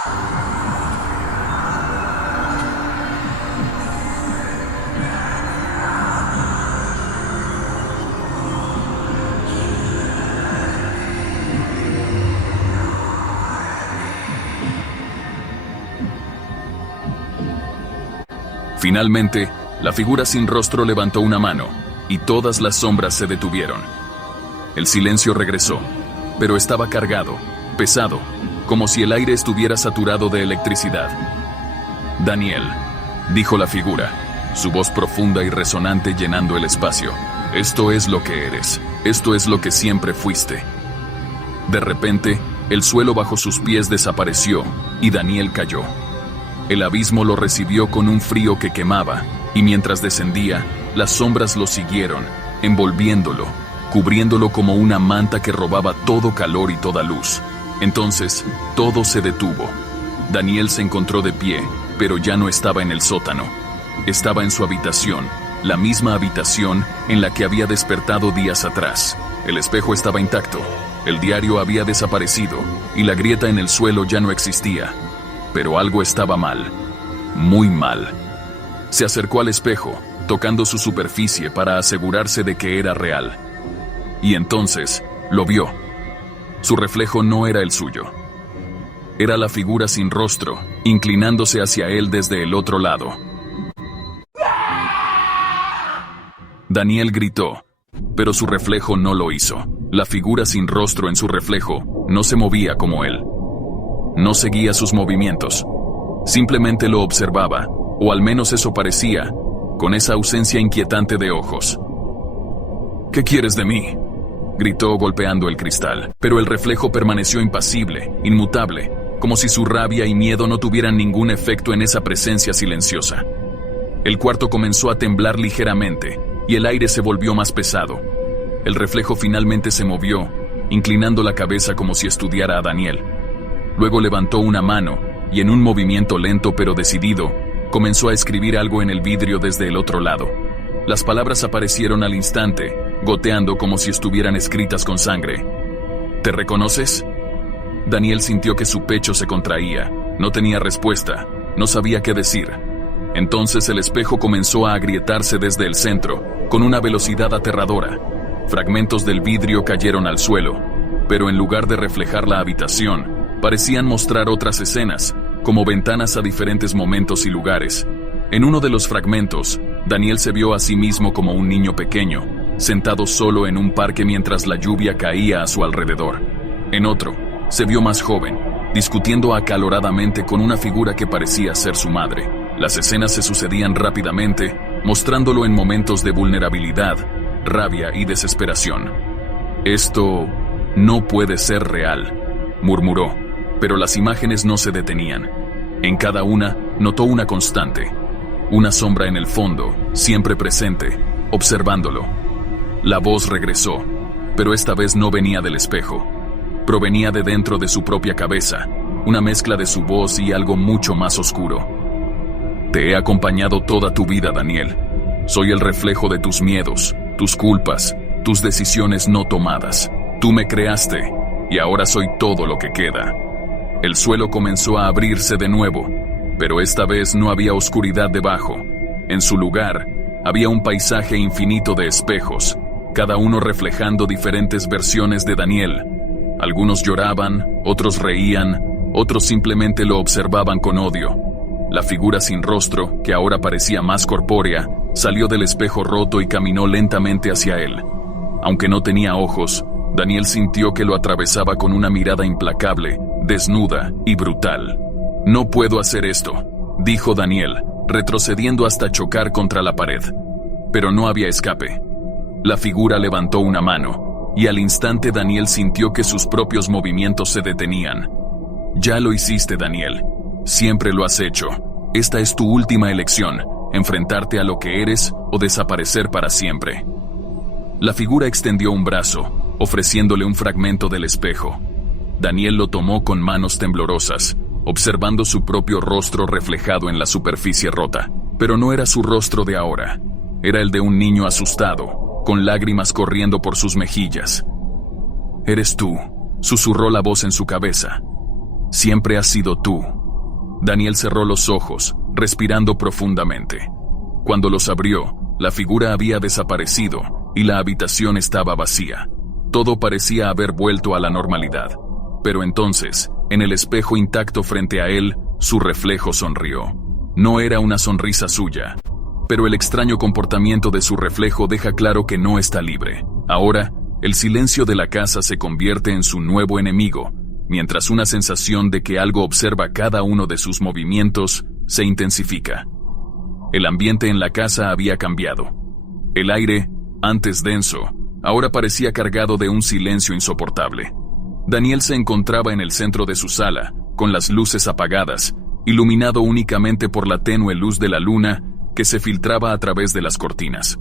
Finalmente, la figura sin rostro levantó una mano, y todas las sombras se detuvieron. El silencio regresó, pero estaba cargado, pesado, como si el aire estuviera saturado de electricidad. «Daniel», dijo la figura, su voz profunda y resonante llenando el espacio. «Esto es lo que eres, esto es lo que siempre fuiste». De repente, el suelo bajo sus pies desapareció, y Daniel cayó. El abismo lo recibió con un frío que quemaba, y mientras descendía, las sombras lo siguieron, envolviéndolo, cubriéndolo como una manta que robaba todo calor y toda luz. Entonces, todo se detuvo. Daniel se encontró de pie, pero ya no estaba en el sótano. Estaba en su habitación, la misma habitación en la que había despertado días atrás. El espejo estaba intacto, el diario había desaparecido, y la grieta en el suelo ya no existía. Pero algo estaba mal, muy mal. Se acercó al espejo, tocando su superficie para asegurarse de que era real. Y entonces, lo vio. Su reflejo no era el suyo. Era la figura sin rostro, inclinándose hacia él desde el otro lado. Daniel gritó, pero su reflejo no lo hizo. La figura sin rostro en su reflejo no se movía como él. No seguía sus movimientos. Simplemente lo observaba, o al menos eso parecía, con esa ausencia inquietante de ojos. «¿Qué quieres de mí?», gritó golpeando el cristal, pero el reflejo permaneció impasible, inmutable, como si su rabia y miedo no tuvieran ningún efecto en esa presencia silenciosa. El cuarto comenzó a temblar ligeramente, y el aire se volvió más pesado. El reflejo finalmente se movió, inclinando la cabeza como si estudiara a Daniel. Luego levantó una mano, y en un movimiento lento pero decidido, comenzó a escribir algo en el vidrio desde el otro lado. Las palabras aparecieron al instante, goteando como si estuvieran escritas con sangre. «¿Te reconoces?». Daniel sintió que su pecho se contraía, no tenía respuesta, no sabía qué decir. Entonces el espejo comenzó a agrietarse desde el centro, con una velocidad aterradora. Fragmentos del vidrio cayeron al suelo, pero en lugar de reflejar la habitación, parecían mostrar otras escenas, como ventanas a diferentes momentos y lugares. En uno de los fragmentos, Daniel se vio a sí mismo como un niño pequeño, sentado solo en un parque mientras la lluvia caía a su alrededor. En otro, se vio más joven, discutiendo acaloradamente con una figura que parecía ser su madre. Las escenas se sucedían rápidamente, mostrándolo en momentos de vulnerabilidad, rabia y desesperación. «Esto no puede ser real», murmuró, pero las imágenes no se detenían. En cada una notó una constante, una sombra en el fondo, siempre presente, observándolo. La voz regresó, pero esta vez no venía del espejo. Provenía de dentro de su propia cabeza, una mezcla de su voz y algo mucho más oscuro. «Te he acompañado toda tu vida, Daniel. Soy el reflejo de tus miedos, tus culpas, tus decisiones no tomadas. Tú me creaste, y ahora soy todo lo que queda». El suelo comenzó a abrirse de nuevo, pero esta vez no había oscuridad debajo. En su lugar, había un paisaje infinito de espejos, cada uno reflejando diferentes versiones de Daniel. Algunos lloraban, otros reían, otros simplemente lo observaban con odio. La figura sin rostro, que ahora parecía más corpórea, Salió del espejo roto y caminó lentamente hacia él. Aunque no tenía ojos, Daniel sintió que lo atravesaba con una mirada implacable, desnuda y brutal. «No puedo hacer esto», dijo Daniel, retrocediendo hasta chocar contra la pared. Pero no había escape. La figura levantó una mano, y al instante Daniel sintió que sus propios movimientos se detenían. «Ya lo hiciste, Daniel. Siempre lo has hecho. Esta es tu última elección, enfrentarte a lo que eres o desaparecer para siempre». La figura extendió un brazo, ofreciéndole un fragmento del espejo. Daniel lo tomó con manos temblorosas, observando su propio rostro reflejado en la superficie rota. Pero no era su rostro de ahora. Era el de un niño asustado, con lágrimas corriendo por sus mejillas. «Eres tú», susurró la voz en su cabeza. «Siempre has sido tú». Daniel cerró los ojos, respirando profundamente. Cuando los abrió, la figura había desaparecido y la habitación estaba vacía. Todo parecía haber vuelto a la normalidad. Pero entonces, en el espejo intacto frente a él, su reflejo sonrió. No era una sonrisa suya, pero el extraño comportamiento de su reflejo deja claro que no está libre. Ahora, el silencio de la casa se convierte en su nuevo enemigo, mientras una sensación de que algo observa cada uno de sus movimientos se intensifica. El ambiente en la casa había cambiado. El aire, antes denso, ahora parecía cargado de un silencio insoportable. Daniel se encontraba en el centro de su sala, con las luces apagadas, iluminado únicamente por la tenue luz de la luna que se filtraba a través de las cortinas.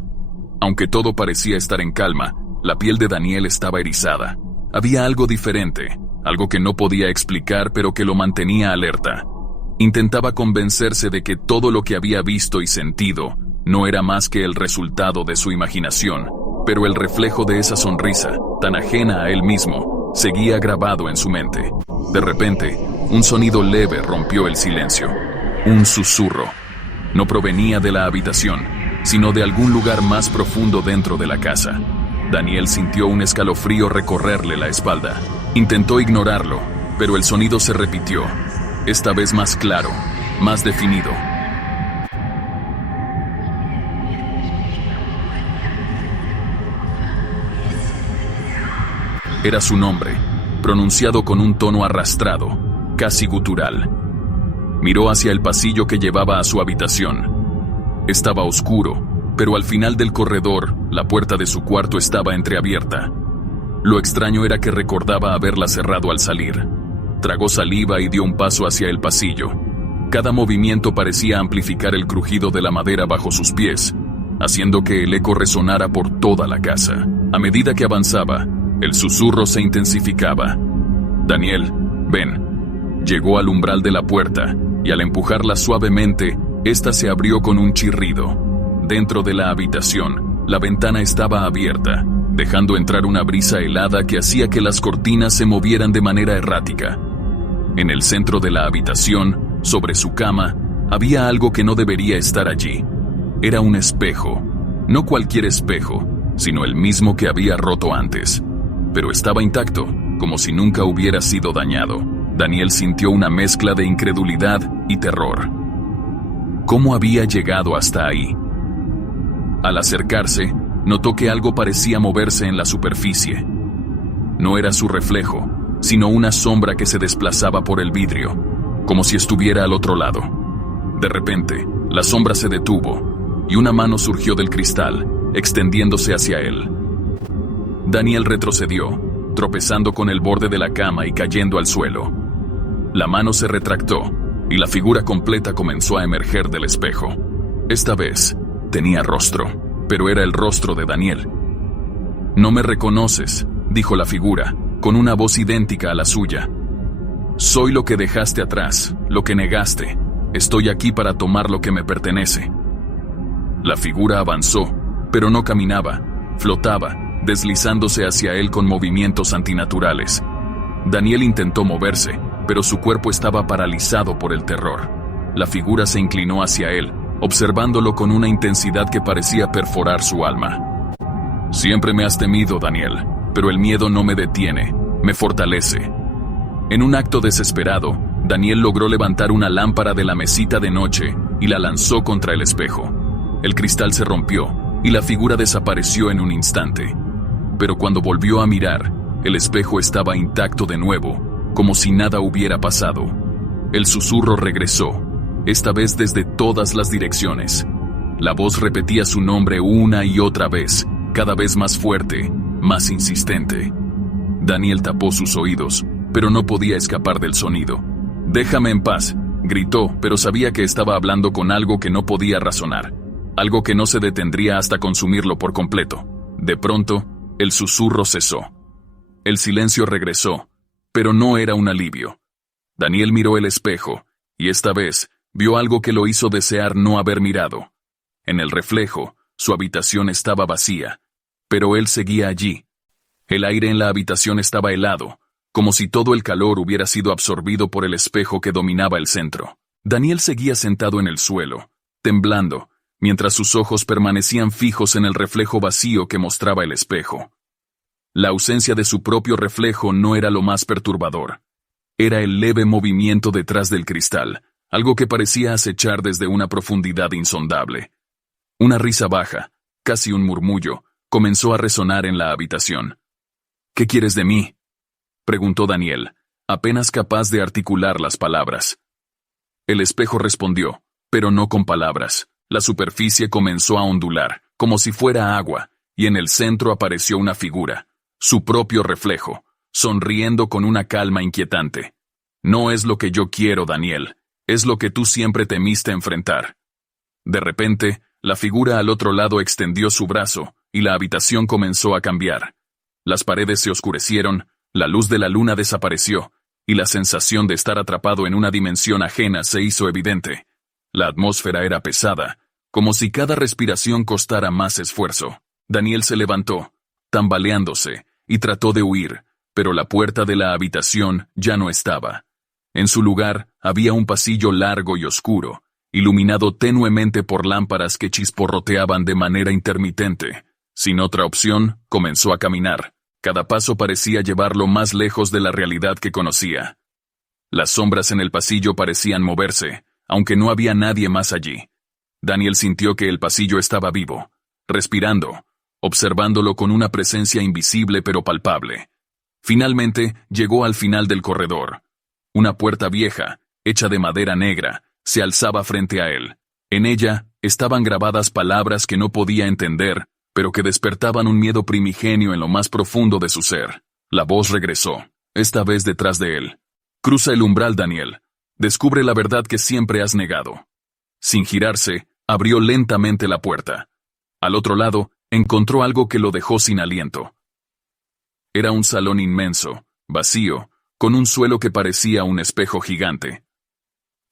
Aunque todo parecía estar en calma, la piel de Daniel estaba erizada. Había algo diferente, algo que no podía explicar pero que lo mantenía alerta. Intentaba convencerse de que todo lo que había visto y sentido no era más que el resultado de su imaginación, pero el reflejo de esa sonrisa, tan ajena a él mismo, seguía grabado en su mente. De repente, un sonido leve rompió el silencio. Un susurro. No provenía de la habitación, sino de algún lugar más profundo dentro de la casa. Daniel sintió un escalofrío recorrerle la espalda. Intentó ignorarlo, pero el sonido se repitió, esta vez más claro, más definido. Era su nombre, pronunciado con un tono arrastrado, casi gutural. Miró hacia el pasillo que llevaba a su habitación. Estaba oscuro, pero al final del corredor, la puerta de su cuarto estaba entreabierta. Lo extraño era que recordaba haberla cerrado al salir. Tragó saliva y dio un paso hacia el pasillo. Cada movimiento parecía amplificar el crujido de la madera bajo sus pies, haciendo que el eco resonara por toda la casa. A medida que avanzaba, el susurro se intensificaba. «Daniel, ven». Llegó al umbral de la puerta, y al empujarla suavemente, ésta se abrió con un chirrido. Dentro de la habitación, la ventana estaba abierta, dejando entrar una brisa helada que hacía que las cortinas se movieran de manera errática. En el centro de la habitación, sobre su cama, había algo que no debería estar allí. Era un espejo. No cualquier espejo, sino el mismo que había roto antes. Pero estaba intacto, como si nunca hubiera sido dañado. Daniel sintió una mezcla de incredulidad y terror. ¿Cómo había llegado hasta ahí? Al acercarse, notó que algo parecía moverse en la superficie. No era su reflejo, sino una sombra que se desplazaba por el vidrio, como si estuviera al otro lado. De repente, la sombra se detuvo, y una mano surgió del cristal, extendiéndose hacia él. Daniel retrocedió, tropezando con el borde de la cama y cayendo al suelo. La mano se retractó, y la figura completa comenzó a emerger del espejo. Esta vez, tenía rostro, pero era el rostro de Daniel. «No me reconoces», dijo la figura, con una voz idéntica a la suya. «Soy lo que dejaste atrás, lo que negaste. Estoy aquí para tomar lo que me pertenece». La figura avanzó, pero no caminaba, flotaba, deslizándose hacia él con movimientos antinaturales. Daniel intentó moverse, pero su cuerpo estaba paralizado por el terror. La figura se inclinó hacia él, observándolo con una intensidad que parecía perforar su alma. «Siempre me has temido, Daniel, pero el miedo no me detiene, me fortalece». En un acto desesperado, Daniel logró levantar una lámpara de la mesita de noche y la lanzó contra el espejo. El cristal se rompió y la figura desapareció en un instante. Pero cuando volvió a mirar, el espejo estaba intacto de nuevo, como si nada hubiera pasado. El susurro regresó, esta vez desde todas las direcciones. La voz repetía su nombre una y otra vez, cada vez más fuerte, más insistente. Daniel tapó sus oídos, pero no podía escapar del sonido. «Déjame en paz», gritó, pero sabía que estaba hablando con algo que no podía razonar, algo que no se detendría hasta consumirlo por completo. De pronto, el susurro cesó. El silencio regresó, pero no era un alivio. Daniel miró el espejo, y esta vez vio algo que lo hizo desear no haber mirado. En el reflejo, su habitación estaba vacía, pero él seguía allí. El aire en la habitación estaba helado, como si todo el calor hubiera sido absorbido por el espejo que dominaba el centro. Daniel seguía sentado en el suelo, temblando, mientras sus ojos permanecían fijos en el reflejo vacío que mostraba el espejo. La ausencia de su propio reflejo no era lo más perturbador. Era el leve movimiento detrás del cristal, algo que parecía acechar desde una profundidad insondable. Una risa baja, casi un murmullo, comenzó a resonar en la habitación. «¿Qué quieres de mí?», preguntó Daniel, apenas capaz de articular las palabras. El espejo respondió, pero no con palabras. La superficie comenzó a ondular, como si fuera agua, y en el centro apareció una figura, su propio reflejo, sonriendo con una calma inquietante. «No es lo que yo quiero, Daniel, es lo que tú siempre temiste enfrentar». De repente, la figura al otro lado extendió su brazo, y la habitación comenzó a cambiar. Las paredes se oscurecieron, la luz de la luna desapareció, y la sensación de estar atrapado en una dimensión ajena se hizo evidente. La atmósfera era pesada, como si cada respiración costara más esfuerzo. Daniel se levantó, tambaleándose, y trató de huir, pero la puerta de la habitación ya no estaba. En su lugar había un pasillo largo y oscuro, iluminado tenuemente por lámparas que chisporroteaban de manera intermitente. Sin otra opción, comenzó a caminar. Cada paso parecía llevarlo más lejos de la realidad que conocía. Las sombras en el pasillo parecían moverse, aunque no había nadie más allí. Daniel sintió que el pasillo estaba vivo, respirando, observándolo con una presencia invisible pero palpable. Finalmente, llegó al final del corredor. Una puerta vieja, hecha de madera negra, se alzaba frente a él. En ella estaban grabadas palabras que no podía entender, pero que despertaban un miedo primigenio en lo más profundo de su ser. La voz regresó, esta vez detrás de él. «Cruza el umbral, Daniel. Descubre la verdad que siempre has negado». Sin girarse, abrió lentamente la puerta. Al otro lado, encontró algo que lo dejó sin aliento. Era un salón inmenso, vacío, con un suelo que parecía un espejo gigante.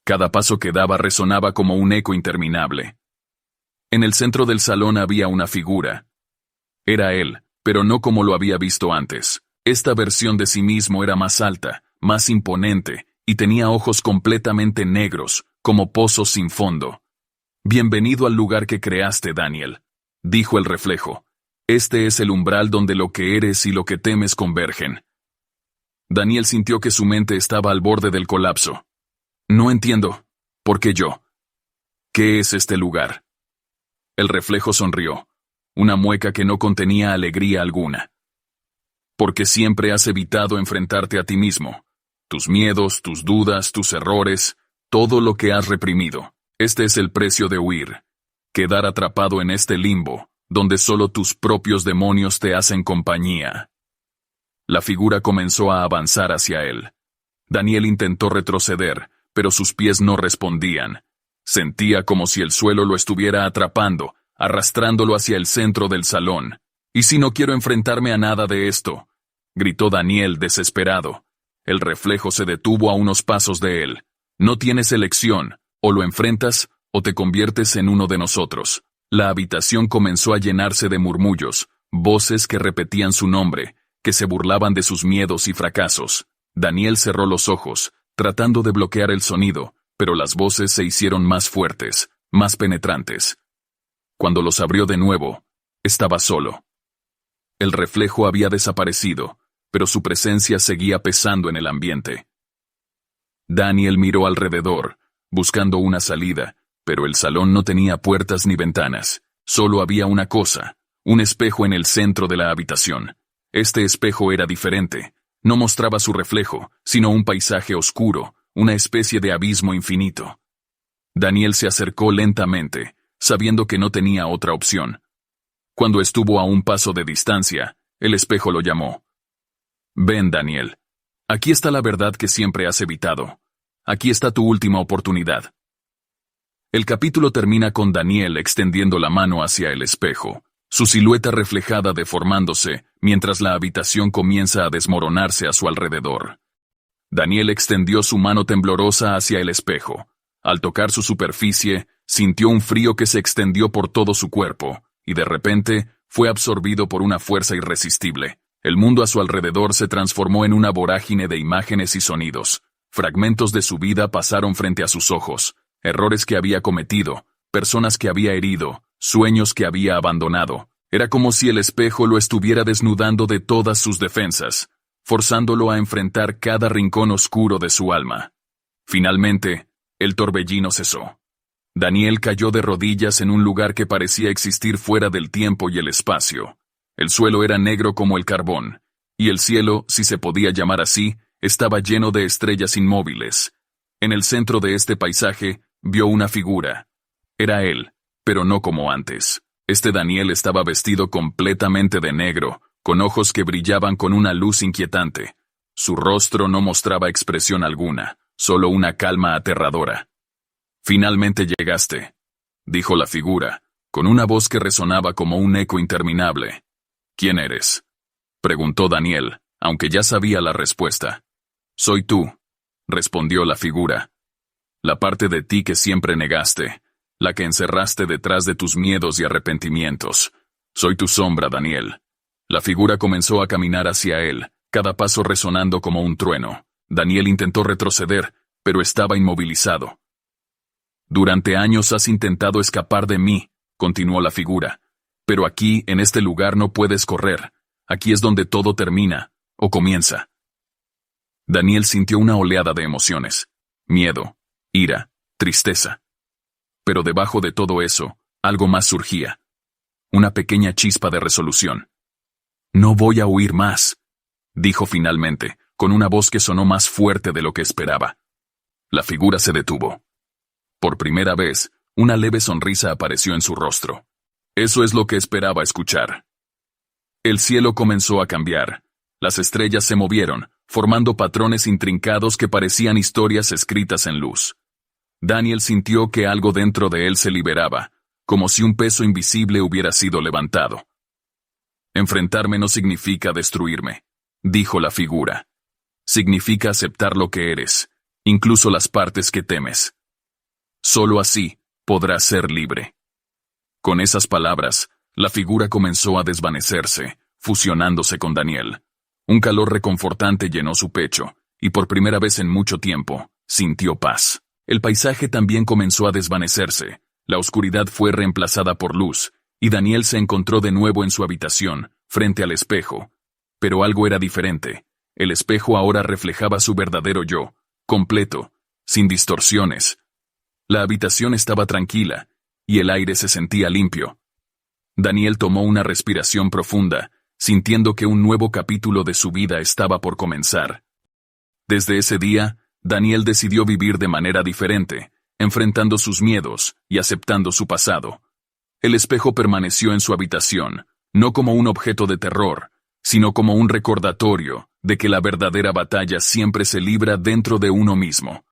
Cada paso que daba resonaba como un eco interminable. En el centro del salón había una figura. Era él, pero no como lo había visto antes. Esta versión de sí mismo era más alta, más imponente, y tenía ojos completamente negros, como pozos sin fondo. «Bienvenido al lugar que creaste, Daniel», dijo el reflejo. «Este es el umbral donde lo que eres y lo que temes convergen». Daniel sintió que su mente estaba al borde del colapso. «No entiendo. ¿Por qué yo? ¿Qué es este lugar?» El reflejo sonrió, una mueca que no contenía alegría alguna. «Porque siempre has evitado enfrentarte a ti mismo. Tus miedos, tus dudas, tus errores, todo lo que has reprimido. Este es el precio de huir. Quedar atrapado en este limbo, donde solo tus propios demonios te hacen compañía». La figura comenzó a avanzar hacia él. Daniel intentó retroceder, pero sus pies no respondían. Sentía como si el suelo lo estuviera atrapando, arrastrándolo hacia el centro del salón. «¿Y si no quiero enfrentarme a nada de esto?», gritó Daniel desesperado. El reflejo se detuvo a unos pasos de él. «No tienes elección, o lo enfrentas, o te conviertes en uno de nosotros». La habitación comenzó a llenarse de murmullos, voces que repetían su nombre, que se burlaban de sus miedos y fracasos. Daniel cerró los ojos, tratando de bloquear el sonido, pero las voces se hicieron más fuertes, más penetrantes. Cuando los abrió de nuevo, estaba solo. El reflejo había desaparecido, pero su presencia seguía pesando en el ambiente. Daniel miró alrededor, buscando una salida, pero el salón no tenía puertas ni ventanas. Solo había una cosa, un espejo en el centro de la habitación. Este espejo era diferente. No mostraba su reflejo, sino un paisaje oscuro, una especie de abismo infinito. Daniel se acercó lentamente, sabiendo que no tenía otra opción. Cuando estuvo a un paso de distancia, el espejo lo llamó. Ven, Daniel. Aquí está la verdad que siempre has evitado. Aquí está tu última oportunidad. El capítulo termina con Daniel extendiendo la mano hacia el espejo, su silueta reflejada deformándose, mientras la habitación comienza a desmoronarse a su alrededor. Daniel extendió su mano temblorosa hacia el espejo. Al tocar su superficie, sintió un frío que se extendió por todo su cuerpo, y de repente, fue absorbido por una fuerza irresistible. El mundo a su alrededor se transformó en una vorágine de imágenes y sonidos. Fragmentos de su vida pasaron frente a sus ojos, errores que había cometido, personas que había herido, sueños que había abandonado. Era como si el espejo lo estuviera desnudando de todas sus defensas, forzándolo a enfrentar cada rincón oscuro de su alma. Finalmente, el torbellino cesó. Daniel cayó de rodillas en un lugar que parecía existir fuera del tiempo y el espacio. El suelo era negro como el carbón, y el cielo, si se podía llamar así, estaba lleno de estrellas inmóviles. En el centro de este paisaje, vio una figura. Era él, pero no como antes. Este Daniel estaba vestido completamente de negro, con ojos que brillaban con una luz inquietante. Su rostro no mostraba expresión alguna, solo una calma aterradora. «Finalmente llegaste», dijo la figura, con una voz que resonaba como un eco interminable. «¿Quién eres?», preguntó Daniel, aunque ya sabía la respuesta. «Soy tú», respondió la figura. «La parte de ti que siempre negaste, la que encerraste detrás de tus miedos y arrepentimientos. Soy tu sombra, Daniel». La figura comenzó a caminar hacia él, cada paso resonando como un trueno. Daniel intentó retroceder, pero estaba inmovilizado. «Durante años has intentado escapar de mí», continuó la figura. «Pero aquí, en este lugar, no puedes correr. Aquí es donde todo termina, o comienza». Daniel sintió una oleada de emociones. Miedo, ira, tristeza. Pero debajo de todo eso, algo más surgía. Una pequeña chispa de resolución. «No voy a huir más», dijo finalmente, con una voz que sonó más fuerte de lo que esperaba. La figura se detuvo. Por primera vez, una leve sonrisa apareció en su rostro. Eso es lo que esperaba escuchar. El cielo comenzó a cambiar. Las estrellas se movieron, formando patrones intrincados que parecían historias escritas en luz. Daniel sintió que algo dentro de él se liberaba, como si un peso invisible hubiera sido levantado. «Enfrentarme no significa destruirme», dijo la figura. «Significa aceptar lo que eres, incluso las partes que temes. Solo así podrás ser libre». Con esas palabras, la figura comenzó a desvanecerse, fusionándose con Daniel. Un calor reconfortante llenó su pecho, y por primera vez en mucho tiempo, sintió paz. El paisaje también comenzó a desvanecerse, la oscuridad fue reemplazada por luz, y Daniel se encontró de nuevo en su habitación, frente al espejo. Pero algo era diferente. El espejo ahora reflejaba su verdadero yo, completo, sin distorsiones. La habitación estaba tranquila, y el aire se sentía limpio. Daniel tomó una respiración profunda, sintiendo que un nuevo capítulo de su vida estaba por comenzar. Desde ese día, Daniel decidió vivir de manera diferente, enfrentando sus miedos y aceptando su pasado. El espejo permaneció en su habitación, no como un objeto de terror, sino como un recordatorio de que la verdadera batalla siempre se libra dentro de uno mismo.